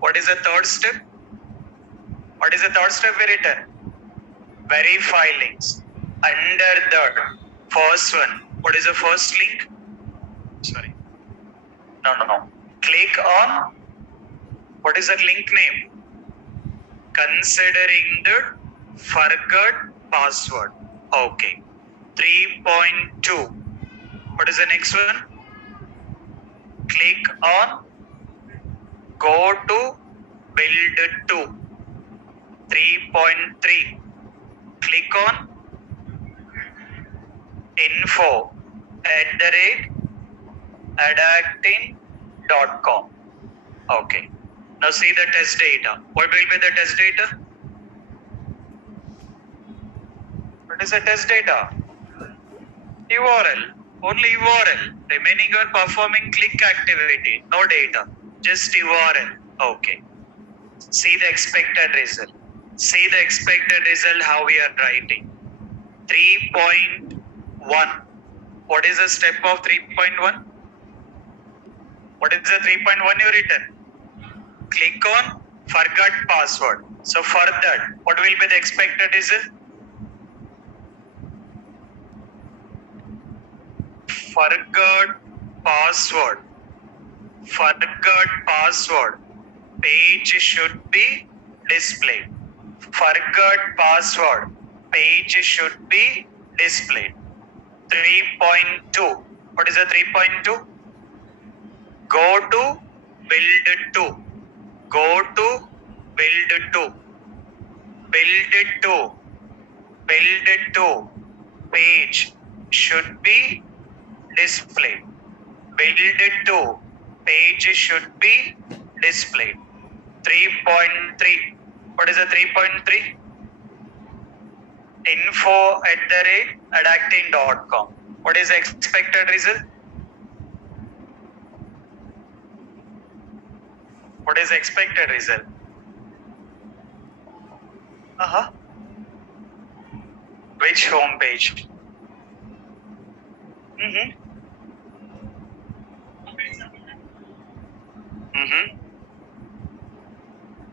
What is the third step? What is the third step we written? Verify links. Under that, first one. What is the first link? Sorry. No. Click on. What is that link name? Considering the forgot password. Okay. 3.2. What is the next one? Click on go to build to. 3.3. Click on info@adactin.com. Okay. Now see the test data. What will be the test data? What is the test data? URL. Only URL. Remaining you are performing click activity. No data. Just URL. Okay. See the expected result. How we are writing. 3.1. What is the step of 3.1? What is the 3.1 you written? Click on forgot password. So for that, what will be the expected result? Forgot password. Page should be displayed. Forgot password. Page should be displayed. 3.2. What is the 3.2? Go to build to. Build to. Page should be displayed. Page should be displayed. 3.3. What is the 3.3? info@adactin.com. What is the expected result? What is the expected result? Which home page?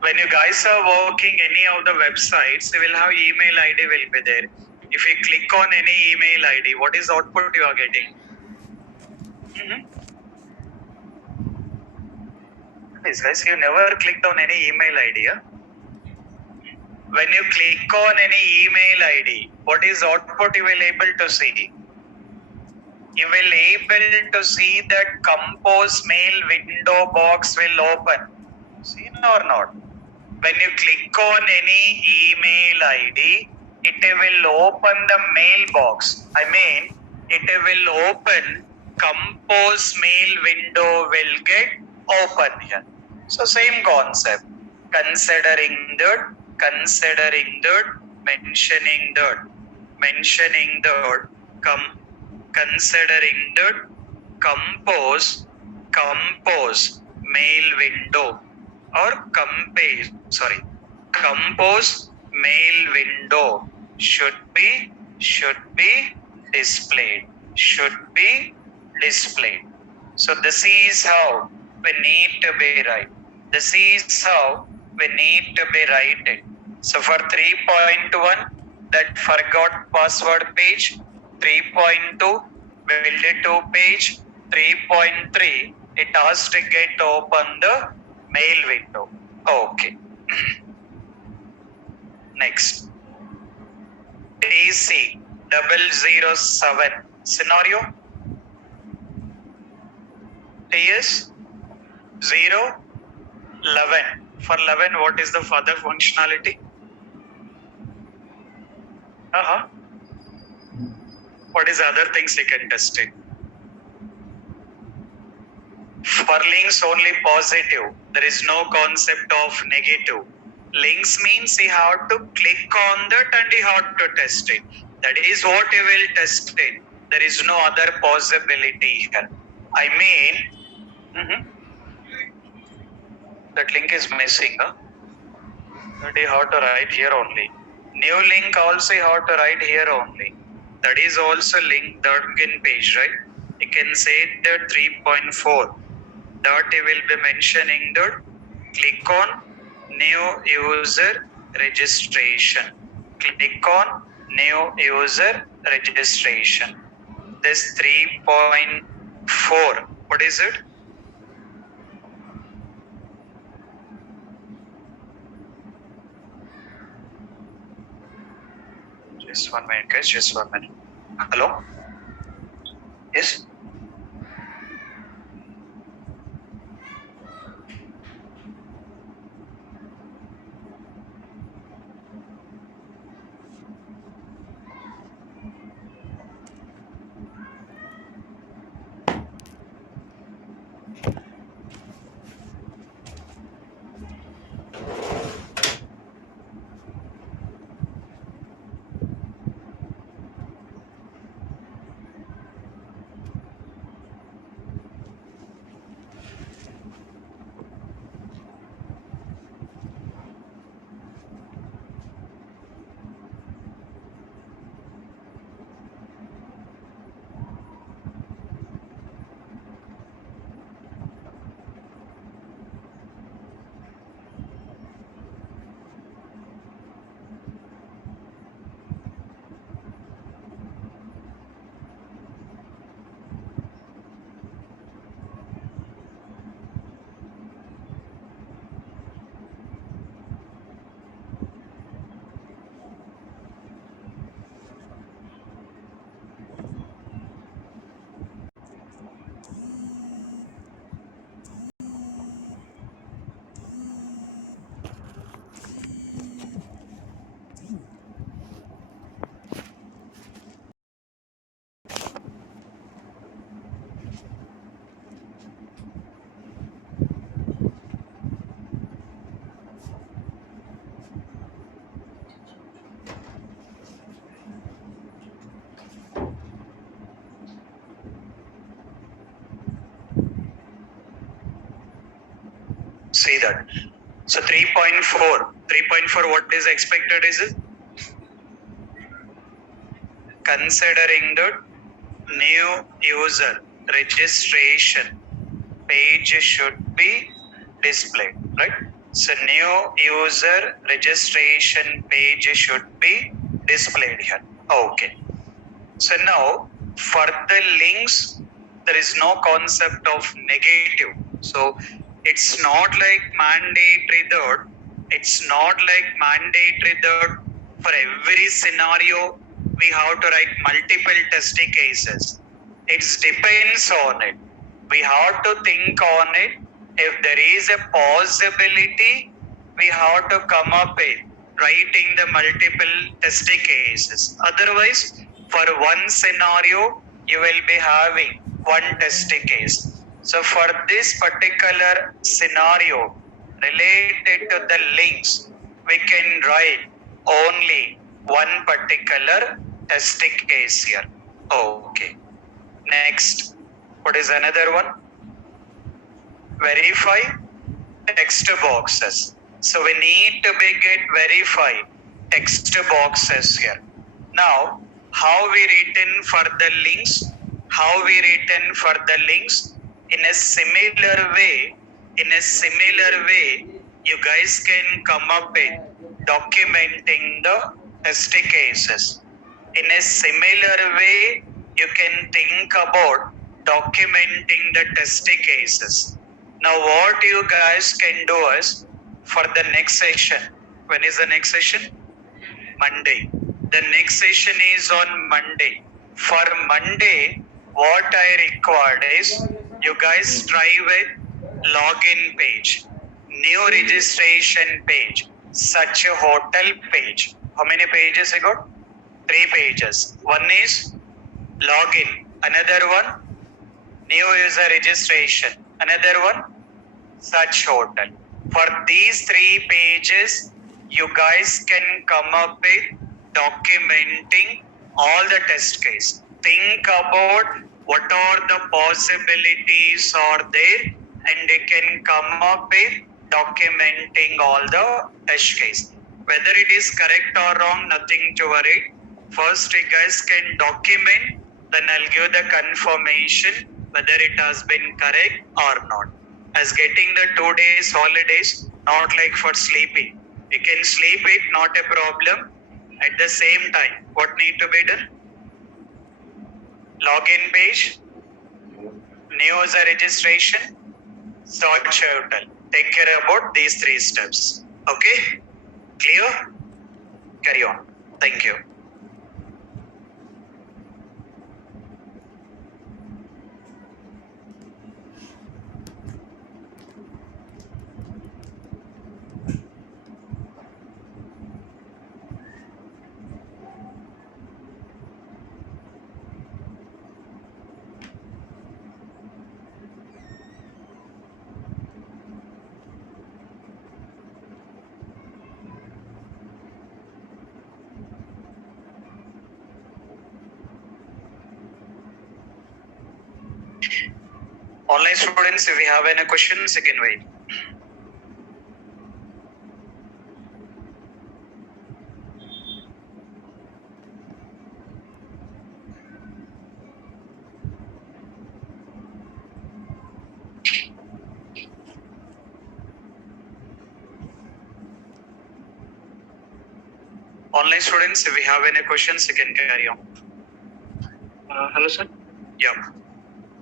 When you guys are working any of the websites, you will have email ID will be there. If you click on any email ID, what is output you are getting? Please guys, you never clicked on any email ID. When you click on any email ID, what is output you will able to see? you will able to see that compose mail window box will open. Seen or not? When you click on any email ID, it will open the mailbox. I mean, it will open compose mail window will get open here. So same concept. Considering that, mentioning that, considering that, compose mail window or compose mail window should be displayed. So this is how we need to be right. This is how we need to be written. So for 3.1, that forgot password page, 3.2 build it to page, 3.3 it has to get open the mail window. Okay. Next. TC 007 scenario. TS 011. For 11, what is the further functionality? What is other things you can test it? For links only positive. There is no concept of negative. Links means you have to click on that and you have to test it. That is what you will test it. There is no other possibility here. I mean, that link is missing. That you have to write here only. New link also you have to write here only. That is also link login page, right? You can say that 3.4. That you will be mentioning that click on new user registration. Click on new user registration. This 3.4. What is it? Just 1 minute, guys. Just 1 minute. Hello? Yes? See that. So 3.4, what is expected is considering the new user registration page should be displayed, right? So new user registration page should be displayed here. Okay. So now for the links, there is no concept of negative. So it's not like mandatory that for every scenario we have to write multiple testing cases. It depends on it. We have to think on it. If there is a possibility, we have to come up with writing the multiple test cases. Otherwise, for one scenario, you will be having one test case. So for this particular scenario related to the links, we can write only one particular test case here. Okay. Next, what is another one? Verify text boxes. So we need to get verify text boxes here. Now, how we written for the links? How we written for the links? In a similar way, you guys can come up with documenting the test cases. In a similar way, you can think about documenting the test cases. Now, what you guys can do is for the next session. When is the next session? Monday. The next session is on Monday. For Monday, what I required is you guys try with login page, new registration page, such a hotel page. How many pages I got? 3 pages. One is login, another one new user registration, another one such hotel. For these 3 pages, you guys can come up with documenting all the test case. Think about what are the possibilities are there, and you can come up with documenting all the test case. Whether it is correct or wrong, nothing to worry. First, you guys can document, then I'll give the confirmation whether it has been correct or not. As getting the 2 days holidays, not like for sleeping. You can sleep it, not a problem. At the same time, what need to be done? Login page, new user registration, search hotel. Take care about these 3 steps. Okay? Clear? Carry on. Thank you. Online students, if you have any questions, you can wait. Online students, if you have any questions, you can carry on. Hello, sir. Yeah.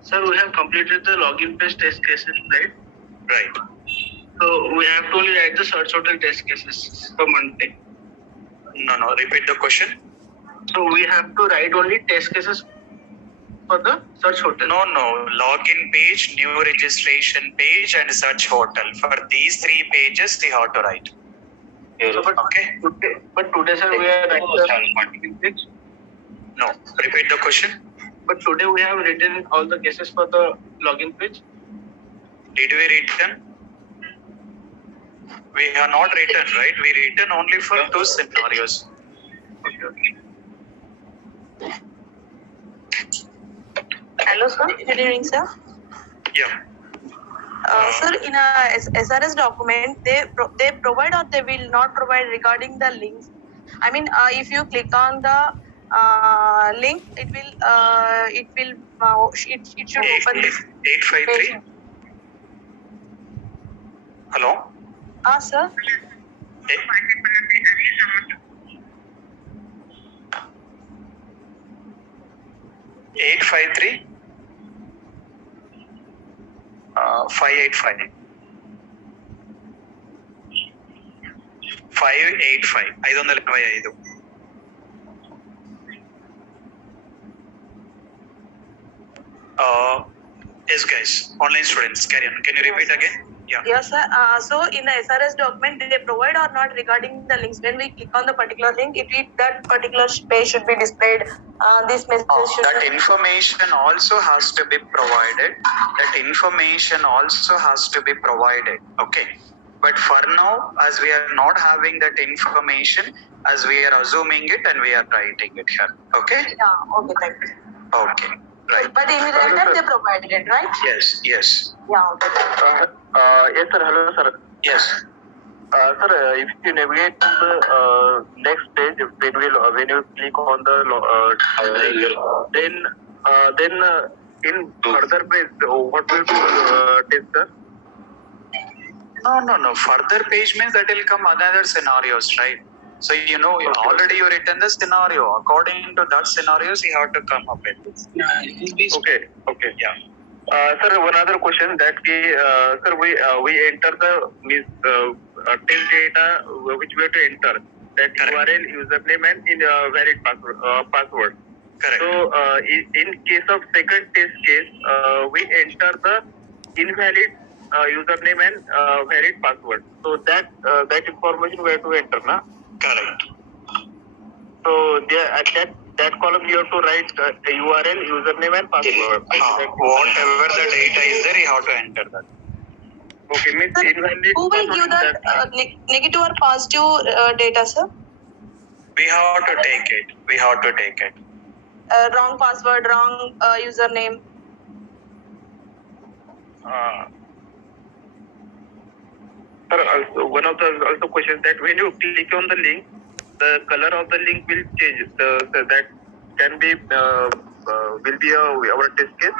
Sir, we have completed the login page test cases, right? Right. So we have to only write the search hotel test cases for Monday. No. Repeat the question. So we have to write only test cases for the search hotel. No. Login page, new registration page, and search hotel. For these 3 pages, you have to write. So, Okay. Today, sir, we are writing the page. No. Repeat the question. But today we have written all the cases for the login page. Did we written? We have not written, right? We written only for 2 scenarios. Okay. Hello, sir. Good evening, sir. Yeah. Sir, in a SRS document, they provide or they will not provide regarding the links. I mean, if you click on the link, it should open this 853. page. Hello. Sir. 853 585 585 585. Yes, guys. Online students, carry on. Can you repeat again? Yeah. Yes, sir. So in the SRS document, they provide or not regarding the links. When we click on the particular link, that particular page should be displayed. This message should That information also has to be provided. That information also has to be provided. Okay. But for now, as we are not having that information, as we are assuming it and we are writing it here. Okay. Yeah. Okay. Thank you. Okay. Right. But in real time, they provided it, right? Yes. Yes. Yeah. Okay. Yes, sir. Hello, sir. Yes. Sir, if you navigate to the next page, when you click on the then in further page, what will take, sir? No. Further page means that will come another scenarios, right? So already you written the scenario. According to that scenarios, you have to come up with this. Okay. Yeah. Sir, one other question that sir, we enter the test data which we have to enter that Correct. URL, username, and in valid password. Correct. So in case of second test case, we enter the invalid username and valid password. So that information we have to enter, na? Correct. So there at that column you have to write URL, username, and password. Whatever the data is there, you have to enter that. Okay, means Sir, invalid. who will give that negative or positive data, sir? We have to take it. Wrong password, wrong username. Sir, also, one of the also questions that when you click on the link, the color of the link will change. That can be will be our test case.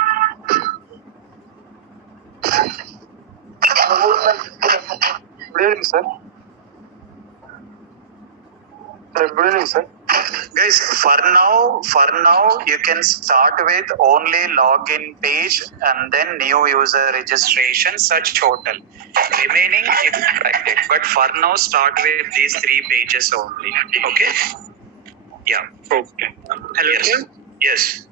Good evening, sir. Good evening, sir. Guys, for now, you can start with only login page and then new user registration, search hotel. Remaining, you can write it. But for now, start with these 3 pages only. Okay? Yeah. Okay. Hello, yes. Yes.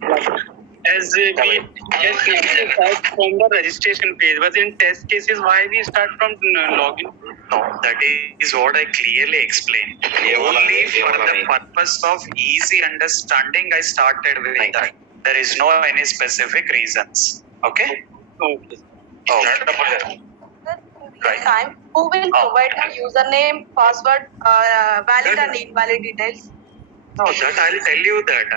As we just start from the registration page, but in test cases, why we start from login? No, that is what I clearly explained. Only for the purpose of easy understanding, I started with that. There is no any specific reasons. Okay? Okay. Right. Time, who will provide the username, password, valid and invalid details? No, that I'll tell you that.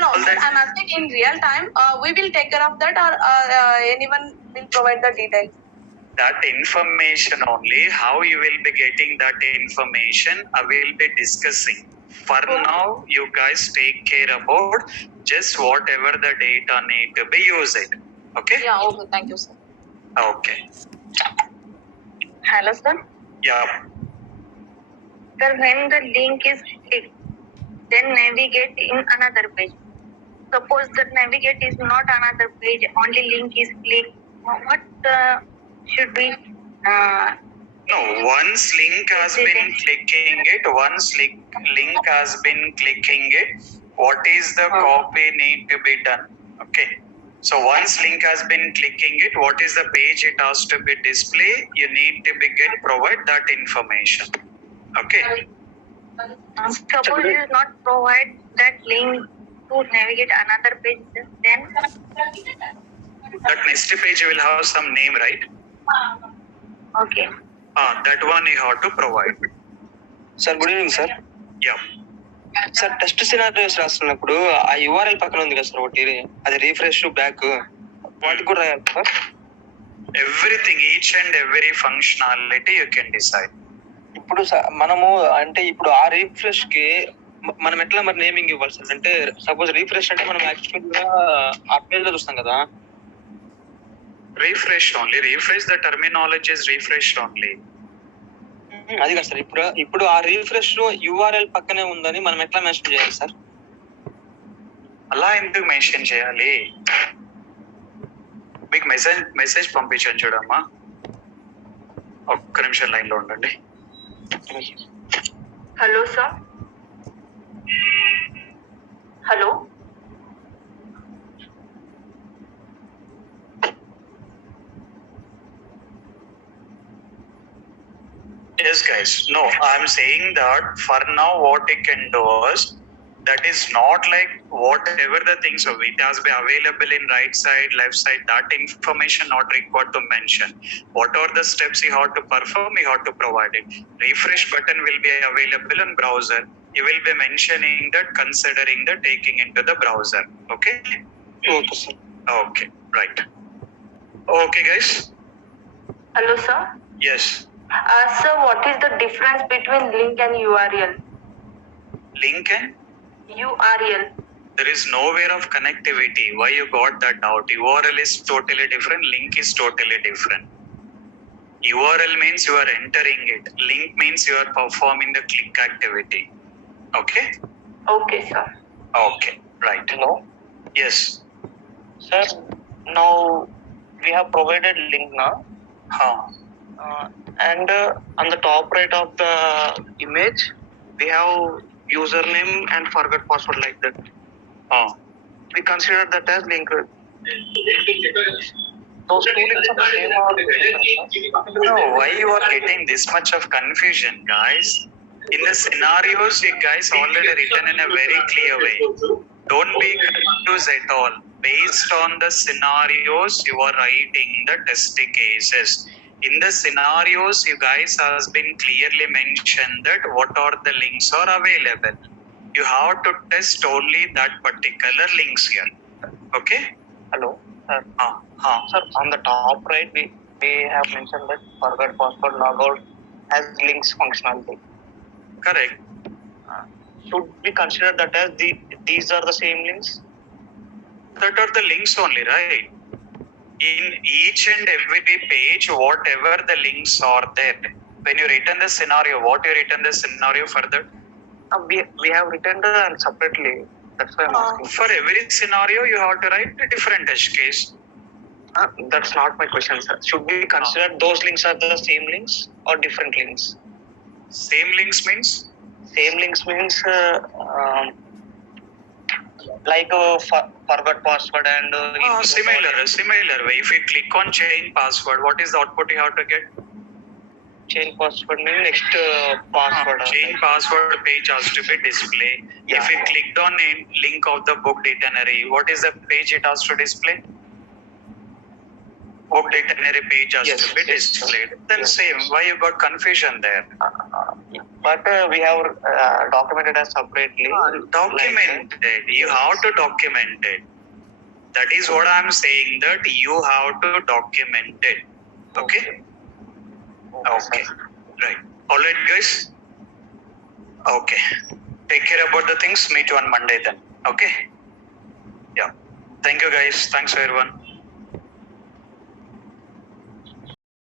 No. I'm asking in real time. We will take care of that, or anyone will provide the details. That information only, how you will be getting that information, I will be discussing. For now, you guys take care about just whatever the data need to be used. Okay? Yeah, okay, thank you, sir. Okay. Hello, sir. Yeah. Sir, when the link is clicked, then navigate in another page. Suppose that navigate is not another page, only link is clicked. What should be? No, once link has been clicking it, what is the copy need to be done? Okay. So once link has been clicking it, what is the page it has to be display? You need to be provide that information. Okay. Suppose you not provide that link to navigate another page, then That next page will have some name, right? okay. That one you have to provide. Sir good evening sir. Yeah. Sir test scenarios రాస్తున్నప్పుడు ఆ URL పక్కన ఉంది కదా sir ఒకటి, అది refresh back వాటికి కూడా రాయాలి sir? Everything, each and every functionality you can decide. ఇప్పుడు మనము అంటే ఇప్పుడు ఆ రీఫ్రెష్ కి మనం ఎట్లా మరి నేమింగ్ ఇవ్వాలి సార్? అంటే సపోజ్ రీఫ్రెష్ అంటే మనం యాక్చువల్ గా ఆ పేజ్ లో చూస్తాం కదా. Refresh only. Refresh, the terminology is refresh only. అది కాదు సార్, ఇప్పుడు ఆ రీఫ్రెష్ యూఆర్ఎల్ పక్కనే ఉందని మనం ఎట్లా మెన్షన్ చేయాలి సార్? అలా ఎందుకు మెన్షన్ చేయాలి? మీకు మెసేజ్ పంపించాను చూడమ్మా, ఒక్క నిమిషం లైన్ లో ఉండండి. Hello, sir. Hello. Yes, guys. No, I'm saying that for now, what it can do is that is not like whatever the things of it has been available in right side, left side. That information not required to mention. What are the steps you have to perform? You have to provide it. Refresh button will be available in browser. You will be mentioning that considering the taking into the browser. Okay. Okay, sir. Okay. Right. Okay, guys. Hello, sir. Yes. Sir, what is the difference between link and URL? Link and URL. there is no way of connectivity. Why you got that out? URL is totally different. Link is totally different. URL means you are entering it. Link means you are performing the click activity. Okay? Okay, sir. Okay. Right. Hello, Yes. sir. Now we have provided link now, and on the top right of the image, we have username and forgot password like that. We consider that as link. Those two links are the same or different, sir? No, why you are getting this much of confusion, guys? In the scenarios, you guys already written in a very clear way. Don't be confused at all. Based on the scenarios, you are writing the test cases. In the scenarios, you guys has been clearly mentioned that what are the links are available. You have to test only that particular links here. Okay? Hello, sir. Huh. Sir, on the top right, we have mentioned that forgot password logout has links functionality. Correct. Should we consider that as these are the same links? That are the links only, right? In each and every page, whatever the links are there. When you written the scenario, what you written the scenario for that? We have written the separately. That's why I'm asking. For every scenario, you have to write a different test case. That's not my question, sir. Should we consider those links are the same links or different links? Same links means? Same links means like forgot password and Similar way. If you click on change password, what is the output you have to get? change password means next password. Change password page has to be displayed. Yeah. If you clicked on a link of the book itinerary, what is the page it has to display? Book itinerary page has to be displayed. Then same. Why you got confusion there? But we have documented as separately. Documented. You have to document it. That is what I'm saying. That you have to document it. Okay. Okay. Right. All right, guys. Okay. Take care about the things. Meet you on Monday then. Okay. Yeah. Thank you, guys. Thanks, everyone.